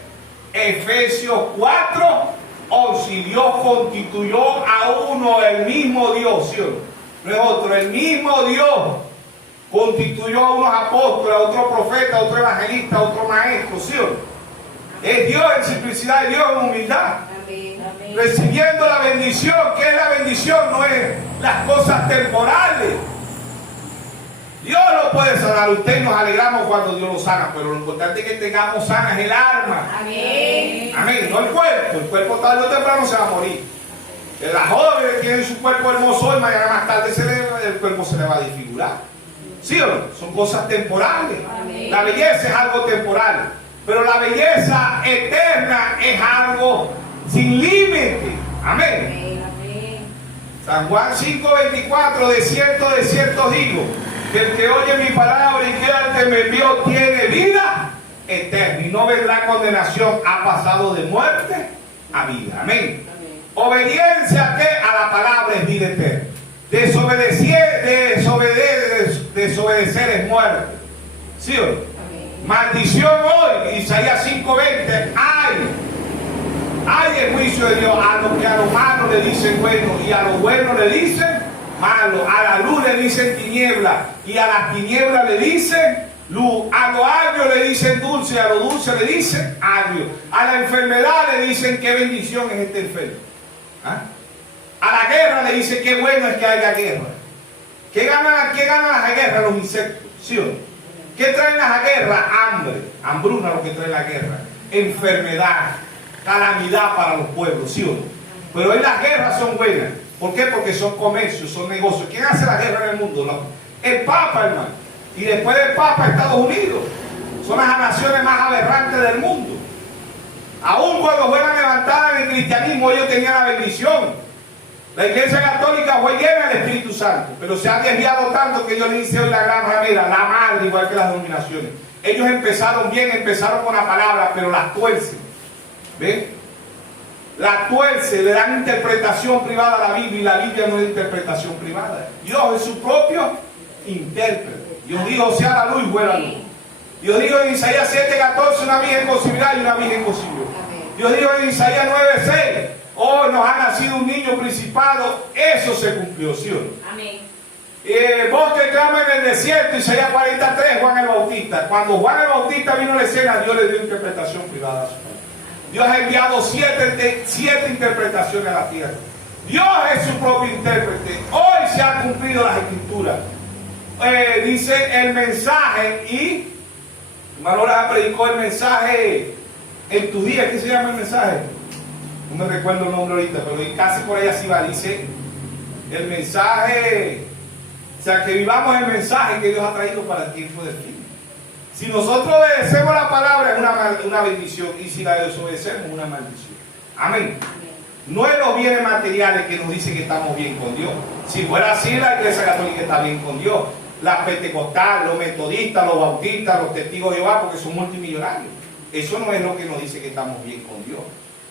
Efesios 4:11. Y Dios constituyó a uno, el mismo Dios, ¿sí o no? No es otro, el mismo Dios constituyó a unos apóstoles, a otro profeta, a otro evangelista, a otro maestro, ¿sí o no? Es Dios en simplicidad, es Dios en humildad. Amén. Amén. Recibiendo la bendición. ¿Qué es la bendición? No es las cosas temporales. Dios lo puede sanar. Usted y nos alegramos cuando Dios lo sana, pero lo importante es que tengamos sanas el alma. Amén. Amén. No el cuerpo. El cuerpo tarde o temprano se va a morir. Las jóvenes tienen su cuerpo hermoso hoy, mañana más tarde el cuerpo se le va a desfigurar. ¿Sí o no? Son cosas temporales. Amén. La belleza es algo temporal, pero la belleza eterna es algo sin límite. Amén. Amén. San Juan 5:24, de cierto digo, que el que oye mi palabra y que al que me envió tiene vida eterna y no vendrá condenación, ha pasado de muerte a vida. Amén. Obediencia ¿qué? A la palabra es vida eterna. Desobedecer es muerte. ¿Sí o no? Maldición hoy, Isaías 5:20. Hay el juicio de Dios a los que a lo malo le dicen bueno y a lo bueno le dicen malo. A la luz le dicen tiniebla y a las tinieblas le dicen luz. A lo agrio le dicen dulce y a lo dulce le dicen agrio. A la enfermedad le dicen qué bendición es este enfermo. ¿Ah? A la guerra le dicen qué bueno es que haya guerra. ¿Qué ganan las guerras? Los insectos. ¿Sí o no? ¿Qué traen las guerras? Hambre, hambruna lo que trae la guerra. Enfermedad, calamidad para los pueblos. ¿Sí o no? Pero hoy las guerras son buenas. ¿Por qué? Porque son comercios, son negocios. ¿Quién hace la guerra en el mundo? No. El Papa, hermano. Y después del Papa, Estados Unidos. Son las naciones más aberrantes del mundo. Aún cuando fueron levantadas en el cristianismo, ellos tenían la bendición. La Iglesia Católica fue llena del Espíritu Santo, pero se han desviado tanto que Dios le dice hoy la gran ramera, la madre, igual que las denominaciones. Ellos empezaron bien, empezaron con la palabra, pero las tuercen. ¿Ven? La tuerce, le dan interpretación privada a la Biblia y la Biblia no es interpretación privada. Dios es su propio intérprete. Dios dijo, sea la luz y fue la luz. Dios dijo en Isaías 7:14, una virgen concebirá y una virgen concibió. Dios dijo en Isaías 9:6, hoy nos ha nacido un niño principado. Eso se cumplió, ¿sí o no? Amén. Vos que clama en el desierto, Isaías 43, Juan el Bautista. Cuando Juan el Bautista vino a la escena, Dios le dio interpretación privada a su pueblo. Dios ha enviado siete interpretaciones a la tierra. Dios es su propio intérprete. Hoy se han cumplido las escrituras. Dice el mensaje y Manola predicó el mensaje en tus días. ¿Qué se llama el mensaje? No me recuerdo el nombre ahorita, pero casi por ahí así va. Dice el mensaje, o sea, que vivamos el mensaje que Dios ha traído para el tiempo del fin. Si nosotros obedecemos la palabra es una bendición y si la desobedecemos una maldición. Amén. No es los bienes materiales que nos dice que estamos bien con Dios. Si fuera así, la Iglesia Católica está bien con Dios. La pentecostal, los metodistas, los bautistas, los testigos de Jehová, porque son multimillonarios. Eso no es lo que nos dice que estamos bien con Dios.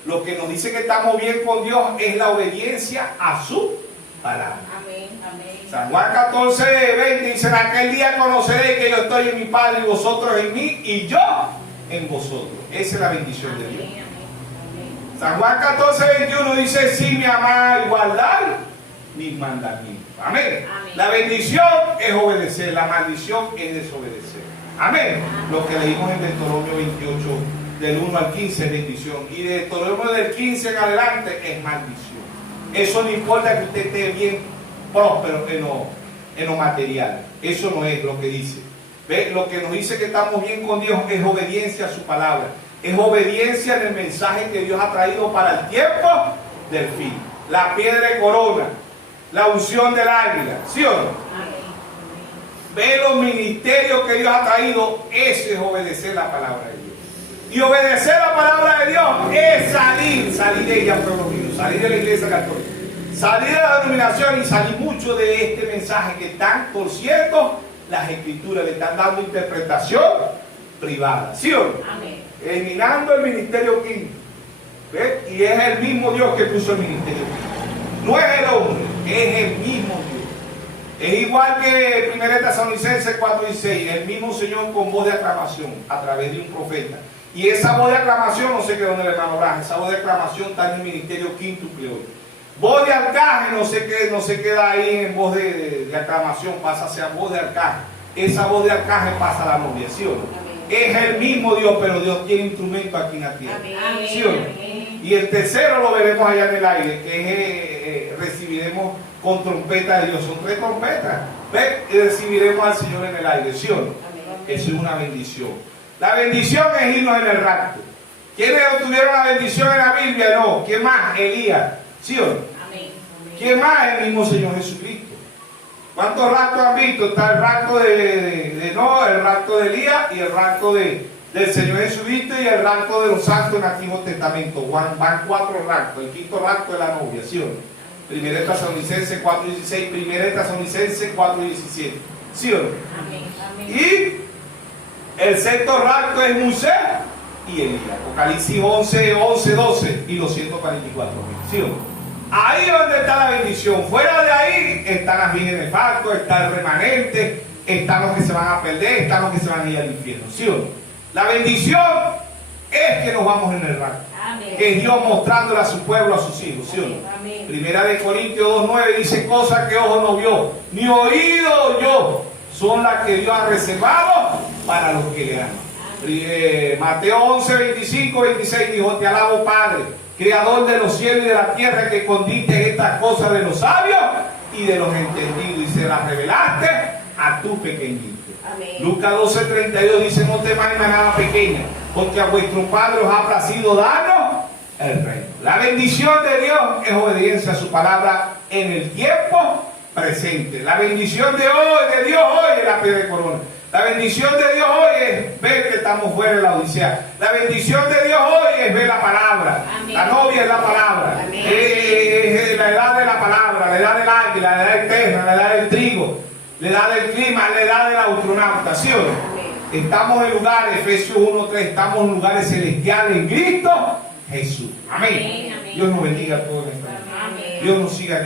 Lo que nos dice que estamos bien con Dios es la obediencia a su palabra. Amén. Amén. San Juan 14, 20 dice: en aquel día conoceréis que yo estoy en mi Padre y vosotros en mí y yo en vosotros. Esa es la bendición de Dios. Amén. Amén. San Juan 14, 21 dice: si me amáis, guardad mis mandamientos. Amén. Amén. La bendición es obedecer, la maldición es desobedecer. Amén. Lo que leímos en Deuteronomio 28, del 1 al 15 es bendición. Y de Deuteronomio del 15 en adelante es maldición. Eso no importa que usted esté bien próspero en lo material. Eso no es lo que dice. ¿Ve? Lo que nos dice que estamos bien con Dios es obediencia a su palabra. Es obediencia en el mensaje que Dios ha traído para el tiempo del fin. La piedra de corona, la unción del águila, ¿sí o no? Amén. Ve los ministerios que Dios ha traído. Eso es obedecer la palabra de Dios. Y obedecer la palabra de Dios es salir de ella, pueblo mío, salir de la Iglesia Católica, salir de la denominación y salir mucho de este mensaje que están, por cierto, las escrituras le están dando interpretación privada, ¿sí o no? Amén. Eliminando el ministerio quinto. ¿Ve? Y es el mismo Dios que puso el ministerio quinto. No es el hombre, es el mismo Dios. Es igual que 1 Tesalonicenses 4:16, el mismo Señor con voz de aclamación a través de un profeta. Y esa voz de aclamación, no sé qué dónde el hermano Branham, esa voz de aclamación está en el ministerio quíntuple hoy. Voz de arcángel no se queda ahí en voz de aclamación, pasa hacia voz de arcángel. Esa voz de arcángel pasa a la novia, ¿sí o no? Es el mismo Dios, pero Dios tiene instrumento aquí en la tierra. Amén. ¿Sí o no? Amén. Y el tercero lo veremos allá en el aire, que es recibiremos con trompeta de Dios. Son 3 trompetas. ¿Ve? Y recibiremos al Señor en el aire, ¿sí o no? Amén. Eso es una bendición. La bendición es irnos en el rapto. ¿Quiénes obtuvieron la bendición en la Biblia? No. ¿Quién más? Elías. ¿Sí o no? Amén. ¿Quién más? El mismo Señor Jesucristo. ¿Cuántos raptos han visto? Está el rapto de Noé, el rapto de Elías y el rapto del Señor Jesucristo y el rapto de los santos en el Antiguo Testamento. Van 4 raptos. El quinto rapto de la novia, ¿sí o no? 1 Tesalonicenses 4:16, 1 Tesalonicenses 4:17. ¿Sí o no? Amén. Amén. Y el sexto rapto es Moisés y Elías. Apocalipsis 11, 12 y los 144. ¿Sí o no? Ahí es donde está la bendición. Fuera de ahí están las vírgenes de falto, está el remanente, están los que se van a perder, están los que se van a ir al infierno. ¿Sí o no? La bendición es que nos vamos en el rapto. Amén. Que es Dios mostrándole a su pueblo, a sus hijos. ¿Sí o no? Amén. Primera de Corintios 2:9 dice: cosas que ojo no vio, ni oído oyó, son las que Dios ha reservado para los que le aman. Mateo 11, 25, 26 dijo: te alabo, Padre, Creador de los cielos y de la tierra, que escondiste estas cosas de los sabios y de los entendidos y se las revelaste a tu pequeñito. Amén. Lucas 12, 32 dice: no temáis manada pequeña, porque a vuestro Padre os ha placido darnos el reino. La bendición de Dios es obediencia a su palabra en el tiempo presente. La bendición de Dios hoy es la piedra de corona. La bendición de Dios hoy es ver que estamos fuera de la odisea. La bendición de Dios hoy es ver la palabra. Amén. La novia es la palabra. Amén. Es la edad de la palabra, la edad del águila, la edad eterna, la edad del trigo, la edad del clima, la edad del astronauta. ¿Sí o no? Amén. Estamos en lugares, Efesios 1:3, estamos en lugares celestiales en Cristo Jesús. Amén. Amén. Dios nos bendiga a todos. Amén. Dios nos siga.